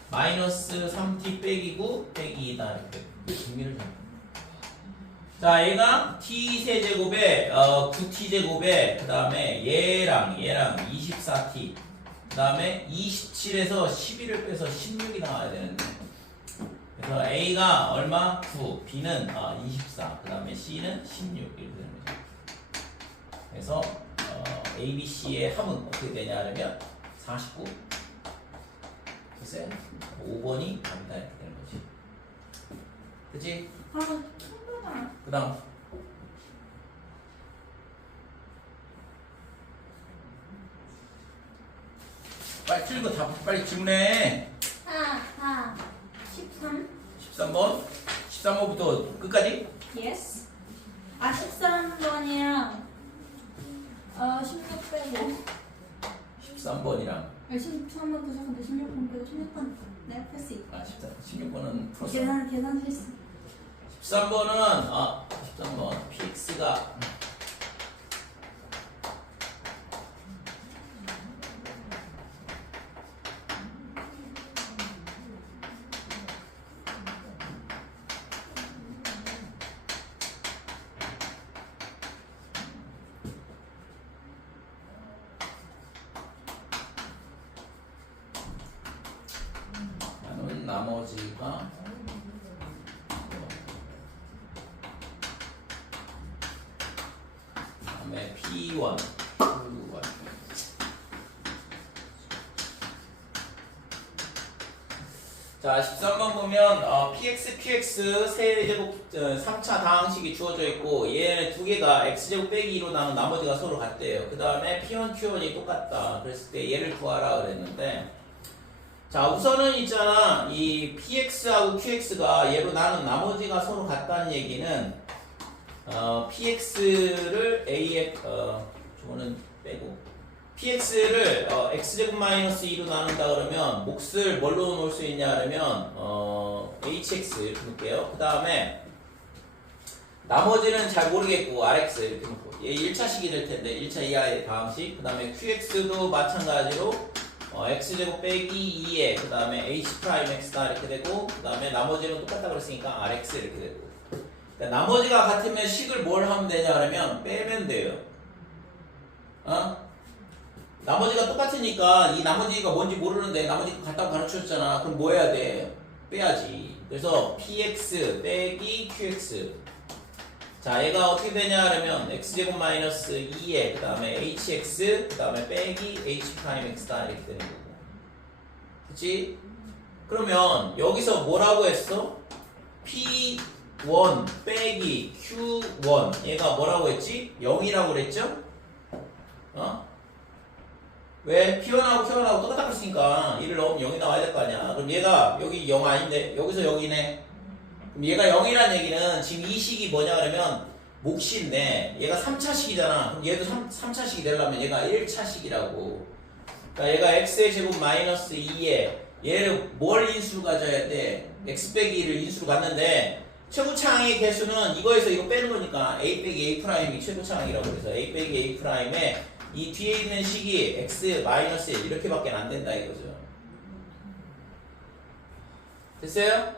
마이너스 3t 빼기 9 빼기 2다 이렇게 되고. 정리를 좀. 자, 얘가 t 세제곱에 9t 제곱에 그 다음에 얘랑 24t, 그 다음에 27에서 11을 빼서 16이 나와야 되는데, 그래서 a가 얼마? 9, b는 24, 그 다음에 c는 16 이렇게 되는 거죠. 그래서 a, b, c의 합은 어떻게 되냐 하면 49. 됐어요? 5번이 답이다 이렇게 되는 거지. 그치? 그 다음 빨리 틀고 다 빨리 질문해. 13번 13번부터 끝까지? Yes. 13번이랑 16 빼고 13번이랑 13번부터 시작한데 16번 빼고 16번 내가 패스 있고 16번은 풀었어. 계산 실수. 13번은 13번 px가 나머지가 그다음에 P1, Q1 자, 13번 보면 px, qx 세제곱 3차 다항식이 주어져 있고 얘네 두 개가 x제곱 빼기 2로 나눈 나머지가 서로 같대요. 그 다음에 p1, q1이 똑같다. 그랬을 때 얘를 구하라 그랬는데 자, 우선은 있잖아. 이 px하고 qx가 얘로 나눈 나머지가 서로 같다는 얘기는 px를 a에 저거는 빼고 px를 x제곱 마이너스 2로 나눈다 그러면 몫을 뭘로 놓을 수 있냐 그러면 hx 이렇게 놓을게요. 그 다음에 나머지는 잘 모르겠고 rx 이렇게 놓고 얘 1차식이 될 텐데 1차 이하의 다항식. 그 다음에 qx도 마찬가지로 x제곱 빼기 2에 그 다음에 h'x다 이렇게 되고 그 다음에 나머지는 똑같다 그랬으니까 rx 이렇게 되고 그러니까 나머지가 같으면 식을 뭘 하면 되냐 그러면 빼면 돼요. 나머지가 똑같으니까 이 나머지가 뭔지 모르는데 나머지가 같다고 가르쳐줬잖아. 그럼 뭐 해야 돼? 빼야지. 그래서 px 빼기 qx. 자, 얘가 어떻게 되냐 하면 x제곱 마이너스 2에 그 다음에 hx 그 다음에 빼기 h'x다 이렇게 되는 거고. 그치? 그러면 여기서 뭐라고 했어? p1 빼기 q1 얘가 뭐라고 했지? 0이라고 그랬죠? 왜? P1하고 Q1하고 똑같다고 했으니까 1을 넣으면 0이 나와야 될 거 아니야. 그럼 얘가 여기 0 아닌데 여기서 0이네. 그럼 얘가 0이라는 얘기는 지금 이 식이 뭐냐 그러면 몫인데 얘가 3차식이잖아. 그럼 얘도 3차식이 되려면 얘가 1차식이라고. 그러니까 얘가 x의 제곱 마이너스 2에 얘를 뭘 인수로 가져야 돼? x 빼기 1을 인수로 갔는데 최고차항의 개수는 이거에서 이거 빼는 거니까 a 빼기 a 프라임이 최고차항이라고 그래서 a 빼기 a 프라임에 이 뒤에 있는 식이 x 마이너스 1 이렇게밖에 안 된다 이거죠. 됐어요?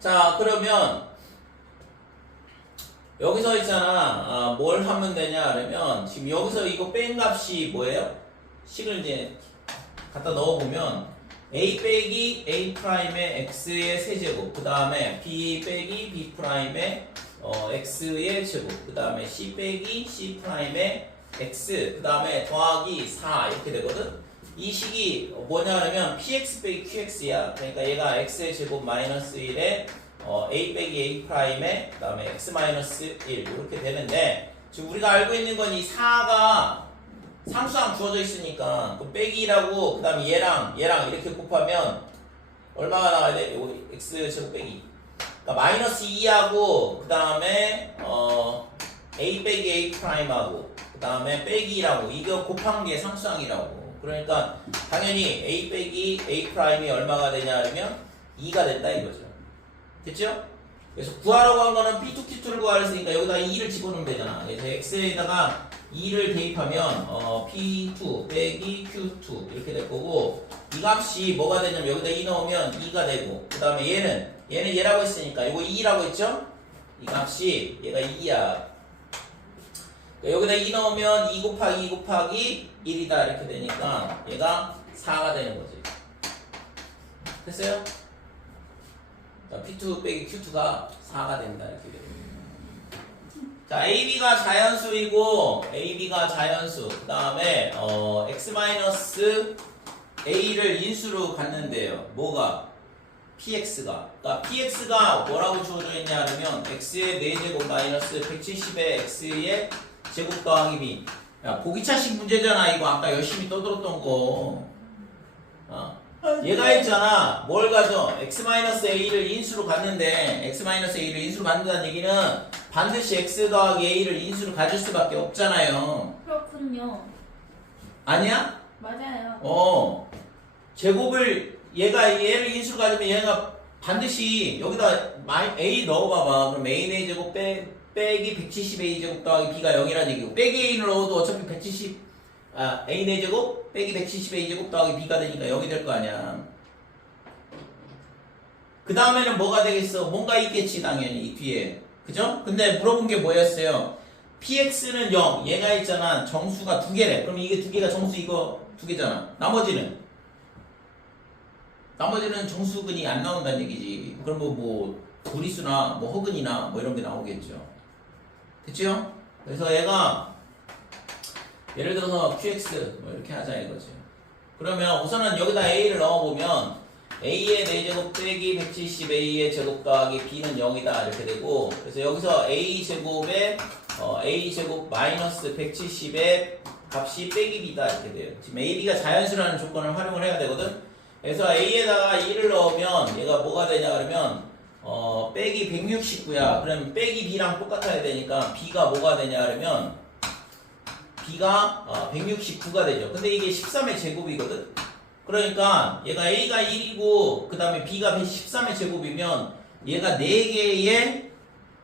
자, 그러면 여기서 있잖아. 뭘 하면 되냐 그러면 지금 여기서 이거 뺀 값이 뭐예요? 식을 이제 갖다 넣어보면 a 빼기 a 프라임의 x의 세제곱 그 다음에 b 빼기 b 프라임의 x의 제곱 그 다음에 c 빼기 c 프라임의 x 그 다음에 더하기 4 이렇게 되거든. 이 식이 뭐냐 하면 px 빼기 qx야. 그러니까 얘가 x의 제곱 마이너스 1에 a 빼기 a 프라임에 그 다음에 x 마이너스 1 이렇게 되는데 지금 우리가 알고 있는 건 이 4가 상수항 주어져 있으니까 그 빼기라고 그 다음에 얘랑 이렇게 곱하면 얼마가 나와야 돼? 요거 x 제곱 빼기 그러니까 마이너스 2하고 그 다음에 a 빼기 a 프라임하고 그 다음에 빼기라고 이거 곱한 게 상수항이라고. 그러니까 당연히 a 빼기 a 프라임이 얼마가 되냐 하면 2가 된다 이거죠. 됐죠? 그래서 구하라고 한 거는 p2 q2를 구하랬으니까 여기다 2를 집어넣으면 되잖아. 그래서 x에다가 2를 대입하면 p2 빼기 q2 이렇게 될 거고 이 값이 뭐가 되냐면 여기다 2 넣으면 2가 되고 그 다음에 얘는 얘라고 했으니까 이거 2라고 했죠? 이 값이 얘가 2야. 여기다 2 넣으면 2 곱하기 2 곱하기 1이다 이렇게 되니까 얘가 4가 되는 거지. 됐어요? 자, P2 빼기 Q2가 4가 된다 이렇게 돼요. 자, AB가 자연수이고 AB가 자연수 그 다음에 X-A를 인수로 갔는데요. 뭐가? PX가 그러니까 PX가 뭐라고 주어져 있냐 하면 X의 4제곱 마이너스 170의 X의 제곱 더하기 B. 야, 보기차식 문제잖아 이거 아까 열심히 떠들었던 거. 얘가 있잖아. 뭘 가져? x-a를 인수로 갔는데 x-a를 인수로 갖는다는 얘기는 반드시 x 더하기 a를 인수로 가질 수밖에 없잖아요. 그렇군요. 아니야? 맞아요. 제곱을 얘를 인수로 가지면 얘가 반드시 여기다 a 넣어봐봐. 그럼 a의 제곱 빼기 170a 제곱 더하기 b가 0이라는 얘기고 빼기 a를 넣어도 어차피 170 a 제곱 빼기 170a 제곱 더하기 b가 되니까 0이 될 거 아니야. 그 다음에는 뭐가 되겠어? 뭔가 있겠지 당연히 이 뒤에. 그죠? 근데 물어본 게 뭐였어요? px는 0 얘가 있잖아 정수가 2개래. 그럼 이게 2개가 정수 이거 2개잖아. 나머지는 정수근이 안 나온다는 얘기지. 그럼 뭐 분리수나 뭐 허근이나 뭐 이런 게 나오겠죠. 됐죠? 그래서 얘가 예를 들어서 qx 뭐 이렇게 하자 이거지. 그러면 우선은 여기다 a를 넣어보면 A의 4제곱 빼기 170A의 제곱 더하기 B는 0이다 이렇게 되고 그래서 여기서 A제곱에 A제곱 마이너스 170의 값이 빼기 B다 이렇게 돼요. 지금 A, B가 자연수라는 조건을 활용을 해야 되거든. 그래서 A에다가 1을 넣으면 얘가 뭐가 되냐 그러면 빼기 169야. 그럼 빼기 B랑 똑같아야 되니까 B가 뭐가 되냐 그러면 B가 169가 되죠. 근데 이게 13의 제곱이거든. 그러니까 얘가 A가 1이고 그 다음에 B가 13의 제곱이면 얘가 4개의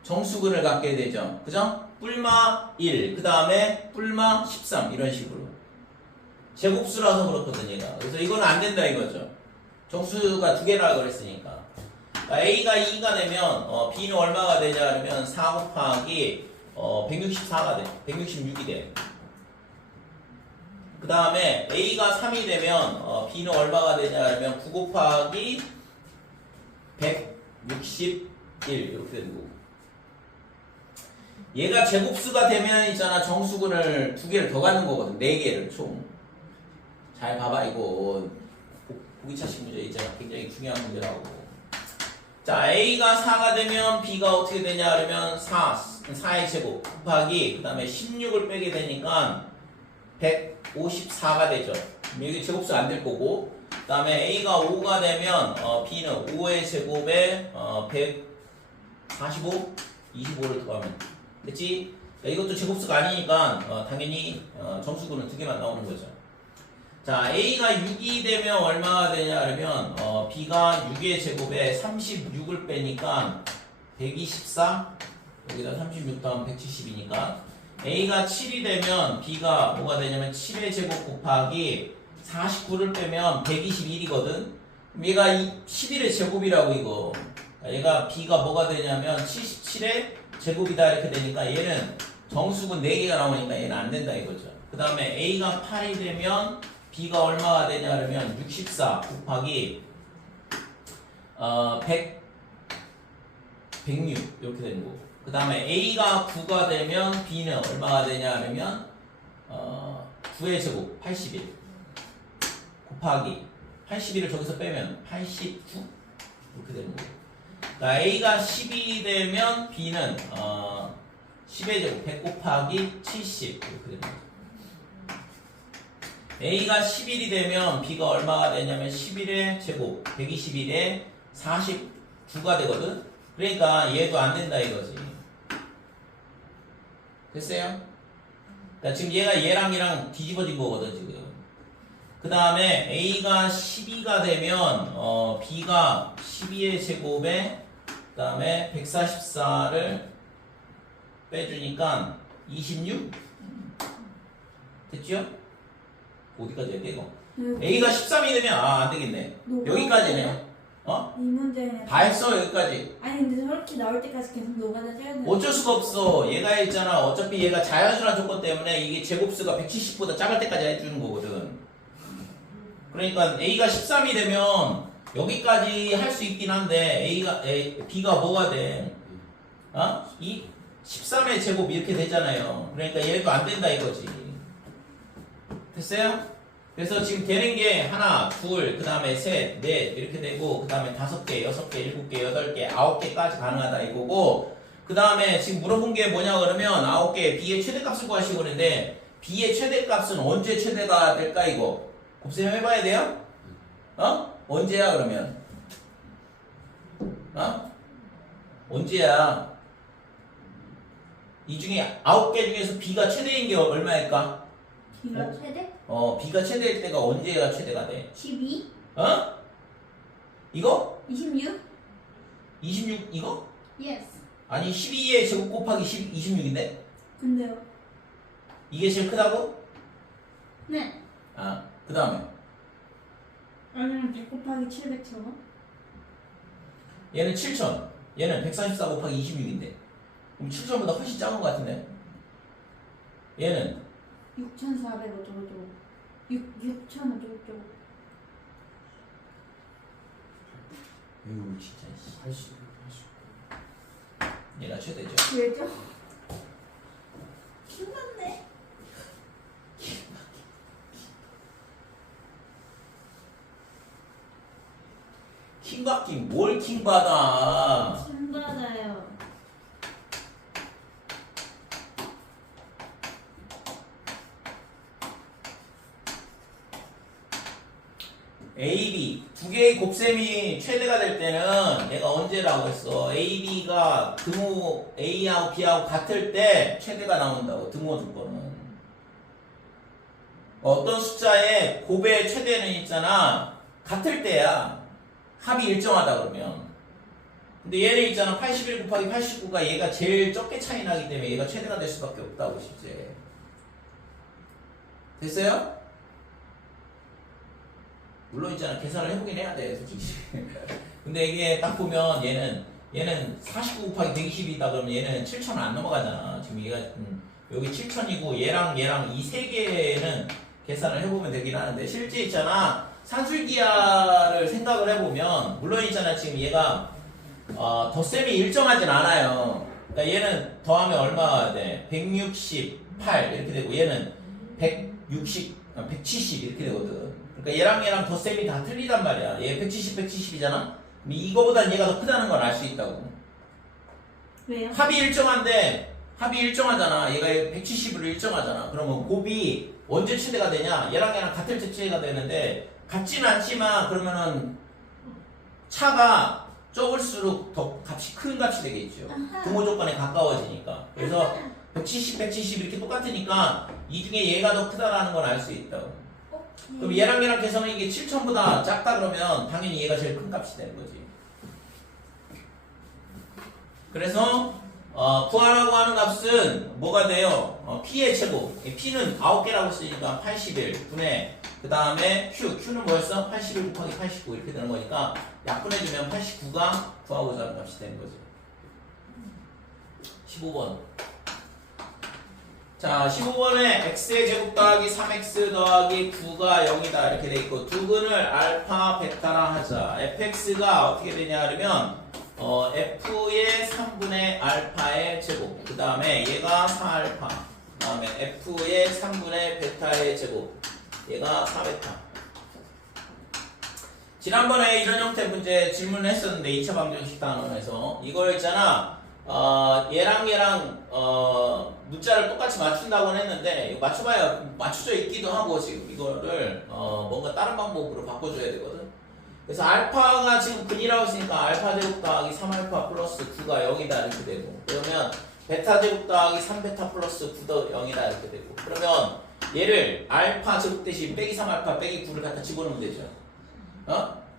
정수근을 갖게 되죠. 그죠? 뿔마 1, 그 다음에 뿔마 13 이런 식으로 제곱수라서 그렇거든 얘가. 그래서 이거는 안 된다 이거죠. 정수가 2개라 그랬으니까. 그러니까 A가 2가 되면 B는 얼마가 되냐 그러면 4 곱하기 164가 돼. 166이 돼. 그 다음에 A가 3이 되면 B는 얼마가 되냐 그러면 9 곱하기 161 이렇게 되는 거고. 얘가 제곱수가 되면 있잖아 정수근을 2개를 더 갖는 거거든. 4개를 총. 잘 봐봐 이거 보기차식 문제 있잖아. 굉장히 중요한 문제라고. 자 A가 4가 되면 B가 어떻게 되냐 그러면 4의 제곱 곱하기 그 다음에 16을 빼게 되니까 154가 되죠. 여기 제곱수 안 될 거고 그 다음에 A가 5가 되면 B는 5의 제곱에 145 25를 더하면 됐지? 이것도 제곱수가 아니니까 당연히 정수근은 2개만 나오는 거죠. 자 A가 6이 되면 얼마가 되냐 그러면 B가 6의 제곱에 36을 빼니까 124 여기다 36 더하면 170이니까 A가 7이 되면 B가 뭐가 되냐면 7의 제곱 곱하기 49를 빼면 121이거든. 얘가 11의 제곱이라고 이거. 얘가 B가 뭐가 되냐면 77의 제곱이다 이렇게 되니까 얘는 정수근 4개가 나오니까 얘는 안 된다 이거죠. 그 다음에 A가 8이 되면 B가 얼마가 되냐 그러면 64 곱하기 106 이렇게 되는 거고. 그 다음에 A가 9가 되면 B는 얼마가 되냐 그러면 9의 제곱 81 곱하기 81을 저기서 빼면 89 이렇게 되는 거고. 그러니까 A가 12 되면 B는 10의 제곱 100 곱하기 70 이렇게 되는 거죠. A가 11이 되면 B가 얼마가 되냐면 11의 제곱 121에 49가 되거든. 그러니까 얘도 안 된다 이거지. 됐어요? 그러니까 지금 얘가 얘랑 뒤집어진 거거든 지금. 그 다음에 A가 12가 되면 B가 12의 제곱에 그 다음에 144를 빼주니까 26 됐죠? 어디까지 해야 돼 이거? A가 13이 되면 안 되겠네. 여기까지네. 이 문제 다 했어 여기까지. 아니 근데 저렇게 나올 때까지 계속 노가다 째야 돼. 어쩔 수가 없어. 얘가 있잖아. 어차피 얘가 자연수란 조건 때문에 이게 제곱수가 170보다 작을 때까지 해주는 거거든. 그러니까 A가 13이 되면 여기까지 할 수 있긴 한데 B가 뭐가 돼? 이 13의 제곱 이렇게 되잖아요. 그러니까 얘도 안 된다 이거지. 됐어요? 그래서 지금 되는 게 하나, 둘, 그 다음에 셋, 넷 이렇게 되고 그 다음에 5개, 6개, 7개, 8개, 9개까지 가능하다 이거고 그 다음에 지금 물어본 게 뭐냐 그러면 9개 B의 최대값을 구하시고 그러는데 B의 최대값은 언제 최대가 될까 이거 곱셈 해봐야 돼요? 언제야 그러면? 언제야? 이 중에 9개 중에서 B가 최대인 게 얼마일까? B가 최대? B가 최대일 때가 언제가 최대가 돼? 12? 이거? 26? 26 이거? Yes. 아니 12의 제곱 곱하기 26인데? 근데요? 이게 제일 크다고? 네. 그 다음에 아니면 100 곱하기 700처럼? 얘는 7000 얘는 144 곱하기 26인데 그럼 7000보다 훨씬 작은 것 같은데? 얘는 6,400 어쩌고저쩌고 6,000 어쩌고저쩌고 진짜 80. 얘가 최대죠. 왜죠? 신났네. 킹받긴 뭘 킹받아. 신받아요. AB 두 개의 곱셈이 최대가 될 때는 얘가 언제라고 했어? AB가 등호 A하고 B하고 같을 때 최대가 나온다고. 등호 조건은 어떤 숫자의 곱의 최대는 있잖아 같을 때야. 합이 일정하다 그러면. 근데 얘는 있잖아 81 곱하기 89가 얘가 제일 적게 차이 나기 때문에 얘가 최대가 될 수밖에 없다고 실제. 됐어요? 물론 있잖아 계산을 해보긴 해야 돼 솔직히. 근데 이게 딱 보면 얘는 49 곱하기 120이다 그러면 얘는 7천은 안 넘어가잖아. 지금 얘가 여기 7천이고 얘랑 이 세 개는 계산을 해보면 되긴 하는데 실제 있잖아 산술기하를 생각을 해보면 물론 있잖아 지금 얘가 덧셈이 일정하진 않아요. 그러니까 얘는 더하면 얼마가 돼? 168 이렇게 되고 얘는 170 이렇게 되거든. 그러니까 얘랑 덧셈이 다 틀리단 말이야. 얘 170이잖아. 이거보단 얘가 더 크다는 걸 알 수 있다고. 왜요? 합이 일정하잖아. 얘가 170으로 일정하잖아. 그러면 곱이 언제 최대가 되냐? 얘랑 같을 때 최대가 되는데 같지는 않지만 그러면은 차가 적을수록 더 값이 큰 값이 되겠죠. 등호 조건에 가까워지니까. 그래서 170 이렇게 똑같으니까 이 중에 얘가 더 크다라는 걸 알 수 있다고. 그럼 얘랑 계산은 이게 7천보다 작다 그러면 당연히 얘가 제일 큰 값이 되는 거지. 그래서 구하라고 하는 값은 뭐가 돼요? P의 제곱. P는 9개라고 쓰니까 81 분의 그 다음에 Q는 뭐였어? 81 곱하기 89 이렇게 되는 거니까 약분해주면 89가 구하고자 하는 값이 되는 거죠. 15번. 자, 15번에 x의 제곱 더하기 3x 더하기 9가 0이다 이렇게 돼 있고 두근을 알파, 베타라 하자. fx가 어떻게 되냐 하면 f의 3분의 알파의 제곱 그 다음에 얘가 4알파 그 다음에 f의 3분의 베타의 제곱 얘가 4베타. 지난번에 이런 형태 문제 질문을 했었는데 2차 방정식 단원에서 이걸 있잖아 얘랑 문자를 똑같이 맞춘다고는 했는데 이거 맞춰봐야 맞춰져 있기도 하고 지금 이거를 뭔가 다른 방법으로 바꿔줘야 되거든. 그래서 알파가 지금 근이라고 했으니까 알파 제곱 더하기 3알파 플러스 9가 0이다 이렇게 되고 그러면 베타 제곱 더하기 3베타 플러스 9도 0이다 이렇게 되고 그러면 얘를 알파 제곱 대신 빼기 3알파 빼기 9를 갖다 집어넣으면 되죠.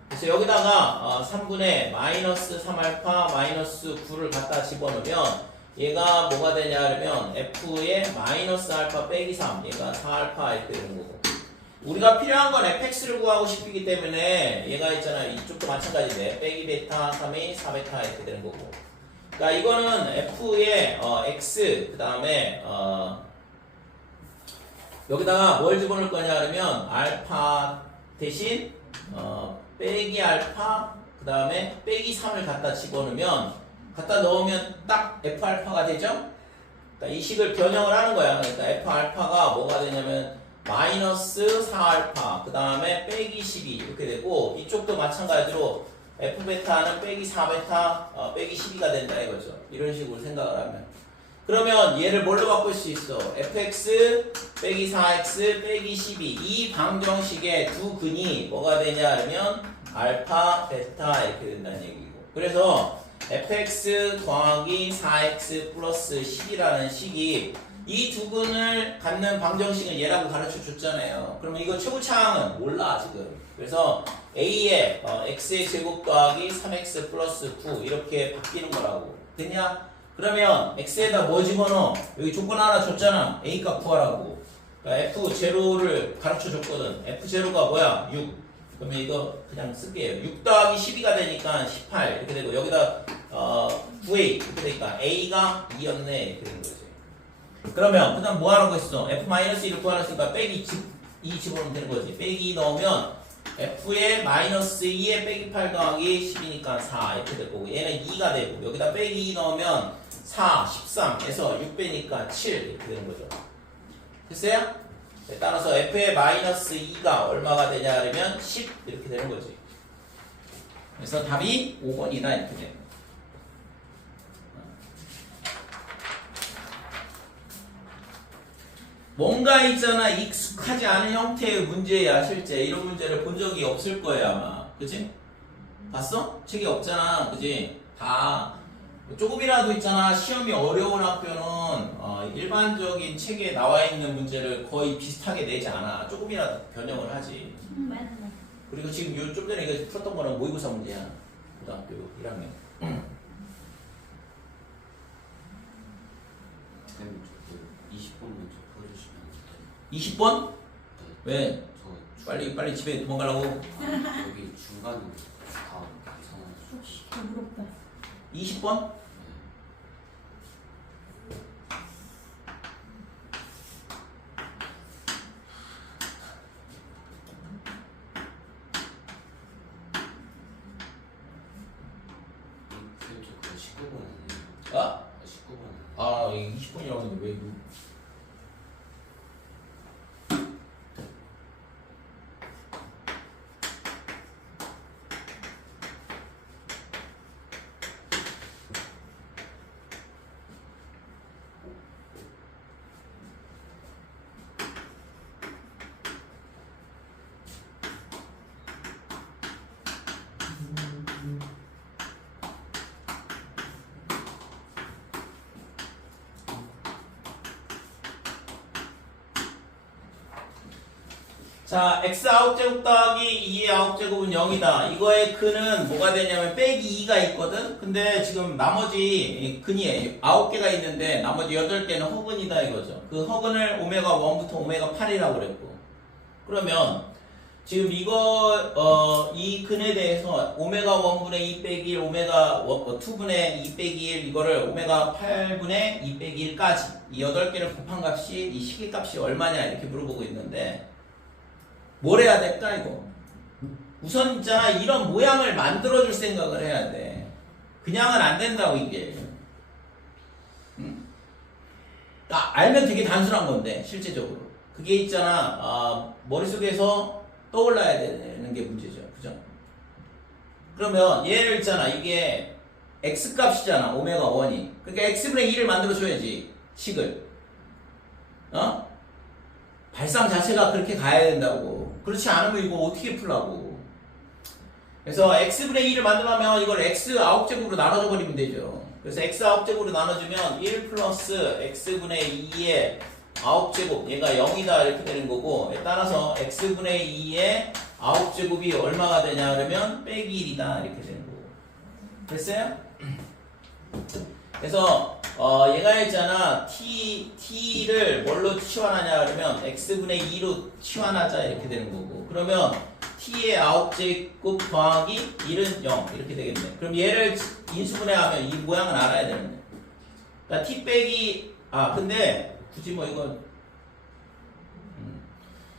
그래서 여기다가 3분의 마이너스 3알파 마이너스 9를 갖다 집어넣으면 얘가 뭐가 되냐 하면 f의 마이너스 알파 빼기 3 얘가 4알파 이렇게 되는 거고 우리가 필요한 건 fx를 구하고 싶기 때문에 얘가 있잖아 이쪽도 마찬가지인데 빼기 베타 3이 4베타 이렇게 되는 거고 그러니까 이거는 f의 x 그 다음에 여기다가 뭘 집어넣을 거냐 하면 알파 대신 빼기 알파 그 다음에 빼기 3을 갖다 집어넣으면 갖다 넣으면 딱 F알파가 되죠? 그러니까 이 식을 변형을 하는 거야. 그러니까 F알파가 뭐가 되냐면 마이너스 4알파 그 다음에 빼기 12 이렇게 되고 이쪽도 마찬가지로 F베타는 빼기 4베타 빼기 12가 된다 이거죠. 이런 식으로 생각을 하면 그러면 얘를 뭘로 바꿀 수 있어? fx 빼기 4x 빼기 12 이 방정식의 두 근이 뭐가 되냐 하면 알파, 베타 이렇게 된다는 얘기고 그래서 fx 더하기 4x 플러스 10이라는 식이 이 두 근을 갖는 방정식은 얘라고 가르쳐 줬잖아요. 그러면 이거 최고차항은 몰라 지금. 그래서 a의 x의 제곱 더하기 3x 플러스 9 이렇게 바뀌는 거라고. 됐냐? 그러면 x에다 뭐 집어넣어? 여기 조건 하나 줬잖아. a 값 구하라고. 그러니까 f0를 가르쳐 줬거든. f0가 뭐야? 6. 그러면 이거 그냥 쓸게요. 6 더하기 12가 되니까 18 이렇게 되고 여기다 9a 이렇게 되니까 a가 2였네 이렇게 되는 거지. 그러면 그 다음 뭐 하라고 했어? f-1을 구하라니까 빼기 2 집어넣으면 되는 거지. 빼기 2 넣으면 f의 마이너스 2에 빼기 8 더하기 10이니까 4 이렇게 될 거고 얘는 2가 되고 여기다 빼기 2 넣으면 4, 13에서 6 빼니까 7 이렇게 되는 거죠. 됐어요? 네, 따라서 f의 마이너스 2가 얼마가 되냐 하면 10 이렇게 되는 거지. 그래서 답이 5번이다 이렇게 돼요. 뭔가 있잖아 익숙하지 않은 형태의 문제야 실제 이런 문제를 본 적이 없을 거예요 아마 그치? 봤어? 책이 없잖아 그치? 다 조금이라도 있잖아 시험이 어려운 학교는 일반적인 책에 나와 있는 문제를 거의 비슷하게 내지 않아 조금이라도 변형을 하지 맞아. 그리고 지금 좀 전에 이거 풀었던 거는 모의고사 문제야 고등학교 1학년 쌤, 저그 20번만 좀 풀어주시면 안 될까요? 20번? 네. 왜? 저 빨리 집에 도망가려고 여기 중간은 다 괜찮아요. 혹시 부럽다. 20번? 쌤, 저 그거 19번 아니에요? 아? 19번 아니에요? 아 20번이라고 했는데 왜 이거 자, x 아홉제곱 더하기 2의 아홉제곱은 0이다. 이거의 근은 뭐가 되냐면 빼기 2가 있거든? 근데 지금 나머지 근이 9개가 있는데 나머지 8개는 허근이다 이거죠. 그 허근을 오메가 1부터 오메가 8이라고 그랬고. 그러면 지금 이거, 이 근에 대해서 오메가 1분의 2 빼기 1, 오메가 2분의 2 빼기 1 이거를 오메가 8분의 2 빼기 1까지 이 8개를 곱한 값이 이 시계값이 얼마냐 이렇게 물어보고 있는데 뭘 해야 될까 이거 우선 있잖아 이런 모양을 만들어줄 생각을 해야 돼 그냥은 안 된다고 이게 알면 되게 단순한 건데 실제적으로 그게 있잖아 머릿속에서 떠올라야 되는 게 문제죠 그죠? 그러면 얘를 있잖아 이게 x값이잖아 오메가 1이 그러니까 x분의 2를 만들어줘야지 식을 발상 자체가 그렇게 가야 된다고. 그렇지 않으면 이거 어떻게 풀라고. 그래서 x분의 2를 만들려면 이걸 x 아홉제곱으로 나눠줘 버리면 되죠. 그래서 x 아홉제곱으로 나눠주면 1 플러스 x분의 2의 아홉제곱 얘가 0이다 이렇게 되는 거고 따라서 x분의 2의 아홉제곱이 얼마가 되냐 그러면 빼기 1이다 이렇게 되는 거고. 됐어요? 그래서 얘가 있잖아 t를 뭘로 치환하냐 그러면 x분의 2로 치환하자 이렇게 되는 거고 그러면 t의 아홉제곱 더하기 1은 0 이렇게 되겠네. 그럼 얘를 인수분해하면 이 모양은 알아야 되는데 그러니까 t 빼기 근데 굳이 뭐 이건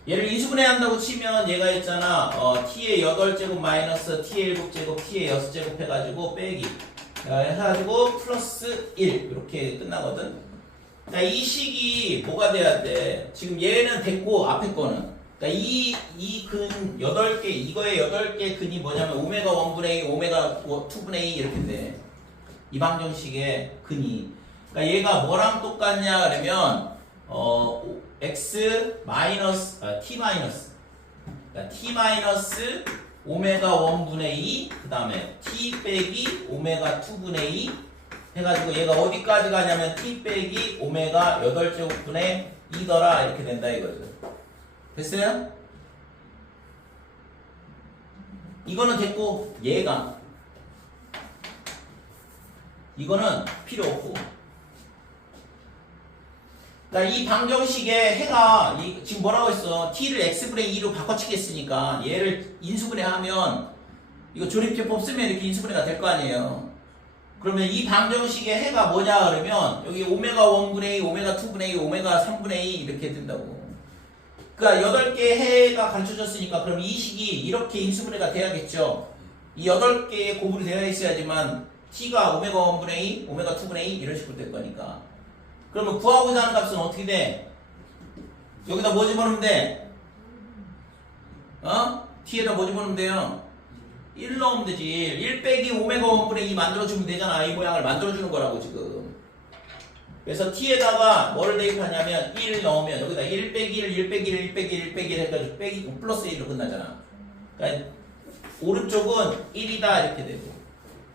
얘를 인수분해한다고 치면 얘가 있잖아 t의 8제곱 마이너스 t의 7제곱 t의 6제곱 해가지고 빼기 해가지고 플러스 1 이렇게 끝나거든. 그러니까 이 식이 뭐가 돼야 돼? 지금 얘는 됐고 앞에 거는 그러니까 이 근 8개 이거의 8개 근이 뭐냐면 오메가 1분의 2 오메가 2분의 2 이렇게 돼. 이 방정식의 근이 그러니까 얘가 뭐랑 똑같냐 그러면 x 마이너스 t 마이너스 그러니까 t 마이너스 오메가 1분의 2 그 다음에 t 빼기 오메가 2분의 2 해가지고 얘가 어디까지 가냐면 t 빼기 오메가 8제곱분의 2더라 이렇게 된다 이거죠. 됐어요? 이거는 됐고 얘가 이거는 필요 없고 그러니까 이 방정식에 해가 지금 뭐라고 했어? t를 x분의 2로 바꿔치겠으니까 얘를 인수분해하면 이거 조립제법 쓰면 이렇게 인수분해가 될 거 아니에요. 그러면 이 방정식의 해가 뭐냐 그러면 여기 오메가 1분의 2, 오메가 2분의 2, 오메가 3분의 2 이렇게 된다고. 그러니까 8개의 해가 가르쳐졌으니까 그럼 이 식이 이렇게 인수분해가 돼야겠죠. 이 8개의 곱으로 되어 있어야지만 t가 오메가 1분의 2, 오메가 2분의 2 이런 식으로 될 거니까. 그러면 구하고자 하는 값은 어떻게 돼? 여기다 뭐 집어넣으면 돼? t에다 뭐 집어넣으면 돼요? 1 넣으면 되지. 1 빼기 오메가 1분의 2 만들어주면 되잖아. 이 모양을 만들어주는 거라고 지금. 그래서 t에다가 뭐를 대입하냐면 1 넣으면 여기다 1 빼기 1, 1 빼기 1, 1 빼기 1, 1 빼기 1 해가지고 빼기 플러스 1로 끝나잖아. 그러니까 오른쪽은 1이다 이렇게 되고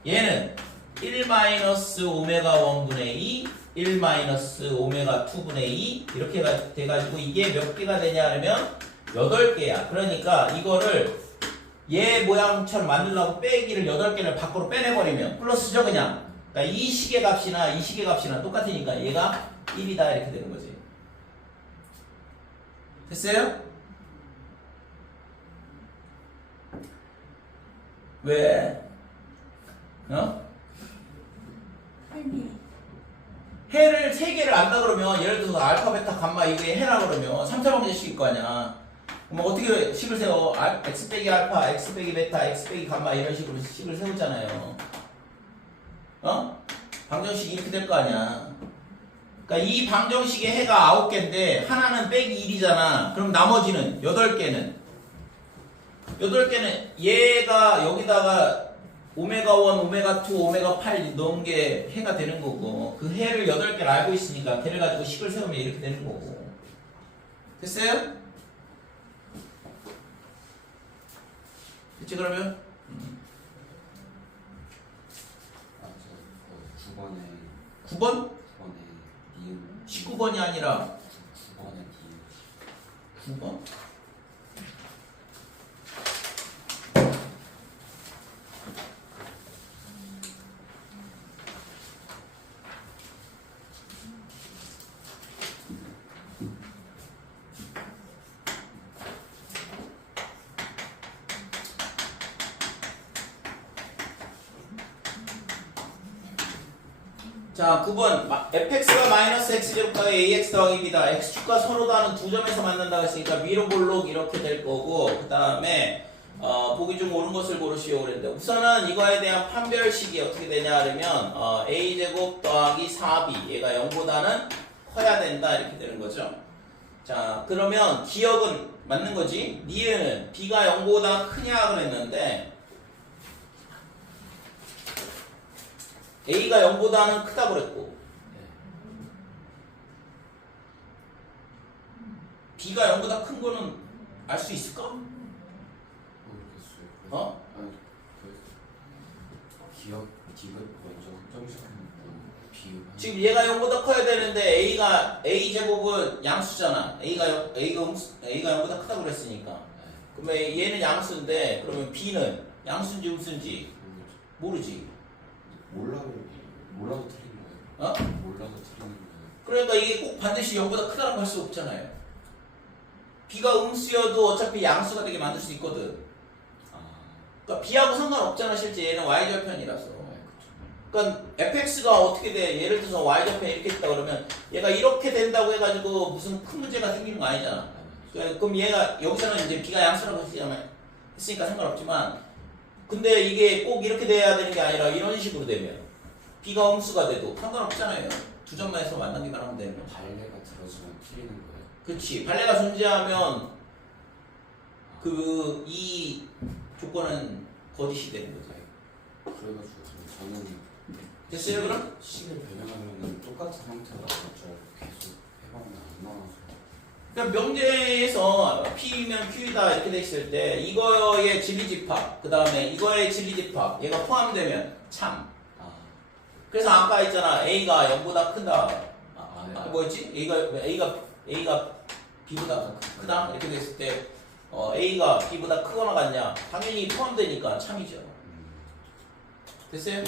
얘는 1 마이너스 오메가 1분의 2, 1 마이너스 오메가 2분의 2 이렇게 돼가지고 이게 몇 개가 되냐 하면 8개야. 그러니까 이거를 얘 모양처럼 만들려고 빼기를 8개를 밖으로 빼내버리면 플러스죠 그냥. 그러니까 이 식의 값이나 이 식의 값이나 똑같으니까 얘가 1이다 이렇게 되는 거지. 됐어요? 왜? 어? 아니 해를 3개를 안다 그러면 예를 들어서 알파, 베타, 감마 이게 해라 그러면 3차 방정식일 거 아니야. 그럼 어떻게 식을 세워? x 빼기 알파, x 빼기 베타, x 빼기 감마 이런 식으로 식을 세우잖아요. 어? 방정식이 이렇게 될 거 아니야. 그러니까 이 방정식의 해가 9개인데 하나는 빼기 1이잖아. 그럼 나머지는 8개는 8개는 얘가 여기다가 오메가 1, 오메가 2, 오메가 8 넣은 게 해가 되는 거고 그 해를 8개를 알고 있으니까 걔를 가지고 식을 세우면 이렇게 되는 거고. 됐어요? 됐지 그러면? 아, 저 9번에 9번? 9번에 니은 19번이 아니라 9번에 니은 9번? 자, 9번 fx가 마이너스 x제곱 더하기 ax 더하기입니다. x축과 서로 다른 두 점에서 만난다고 했으니까 위로 볼록 이렇게 될 거고 그 다음에 보기 중 옳은 것을 고르시오 그랬는데 우선은 이거에 대한 판별식이 어떻게 되냐 하면 a제곱 더하기 4b 얘가 0보다는 커야 된다 이렇게 되는 거죠. 자, 그러면 기억은 맞는 거지. 니은 b가 0보다 크냐 그랬는데 a가 0보다는 크다고 그랬고 b가 0보다 큰 거는 알 수 있을까? 모르겠어요. 어? 아니, 기억 디귿 먼저 확정시켜놓고 비율 지금 얘가 0보다 커야 되는데 a 제곱은 양수잖아. A가 0보다 크다고 그랬으니까. 그러면 얘는 양수인데 그러면 b는 양수인지 음수인지 모르지. 몰라도 틀린 거예요. 어? 몰라도 틀린 거예요. 그러니까 이게 꼭 반드시 0보다 크다라고 할 수 없잖아요. b가 음수여도 어차피 양수가 되게 만들 수 있거든. 아, 그러니까 b하고 상관없잖아. 실제 얘는 y절편이라서. 네, 그러니까 fx가 어떻게 돼? 예를 들어서 y절편이 이렇게 있다 그러면 얘가 이렇게 된다고 해가지고 무슨 큰 문제가 생기는 거 아니잖아. 그렇죠. 그럼 얘가 여기서는 이제 b가 양수라고 했으니까 상관없지만 근데 이게 꼭 이렇게 돼야 되는 게 아니라 이런 식으로 되면 b가 음수가 돼도 상관없잖아요. 두 점에서 만나기만 하면 되는 거. 발레가 들어주면 틀리는 거예요. 그렇지. 발레가 존재하면 이 조건은 거짓이 되는 거죠. 그래가지고 저는 됐어요, 그럼? 식을 변형하면 똑같은 형태가 나올 줄 알고 계속 해봤는데 안 나와서. 그러니까 명제에서 P면 Q이다 이렇게 돼 있을 때 이거의 진리집합 그 다음에 이거의 진리집합 얘가 포함되면 참. 아, 그래서 아까 있잖아 A가 0보다 큰다. 네. 뭐였지? A가 B보다 크다 이렇게 됐을 때 A가 B보다 크거나 같냐? 당연히 포함되니까 참이죠. 됐어요?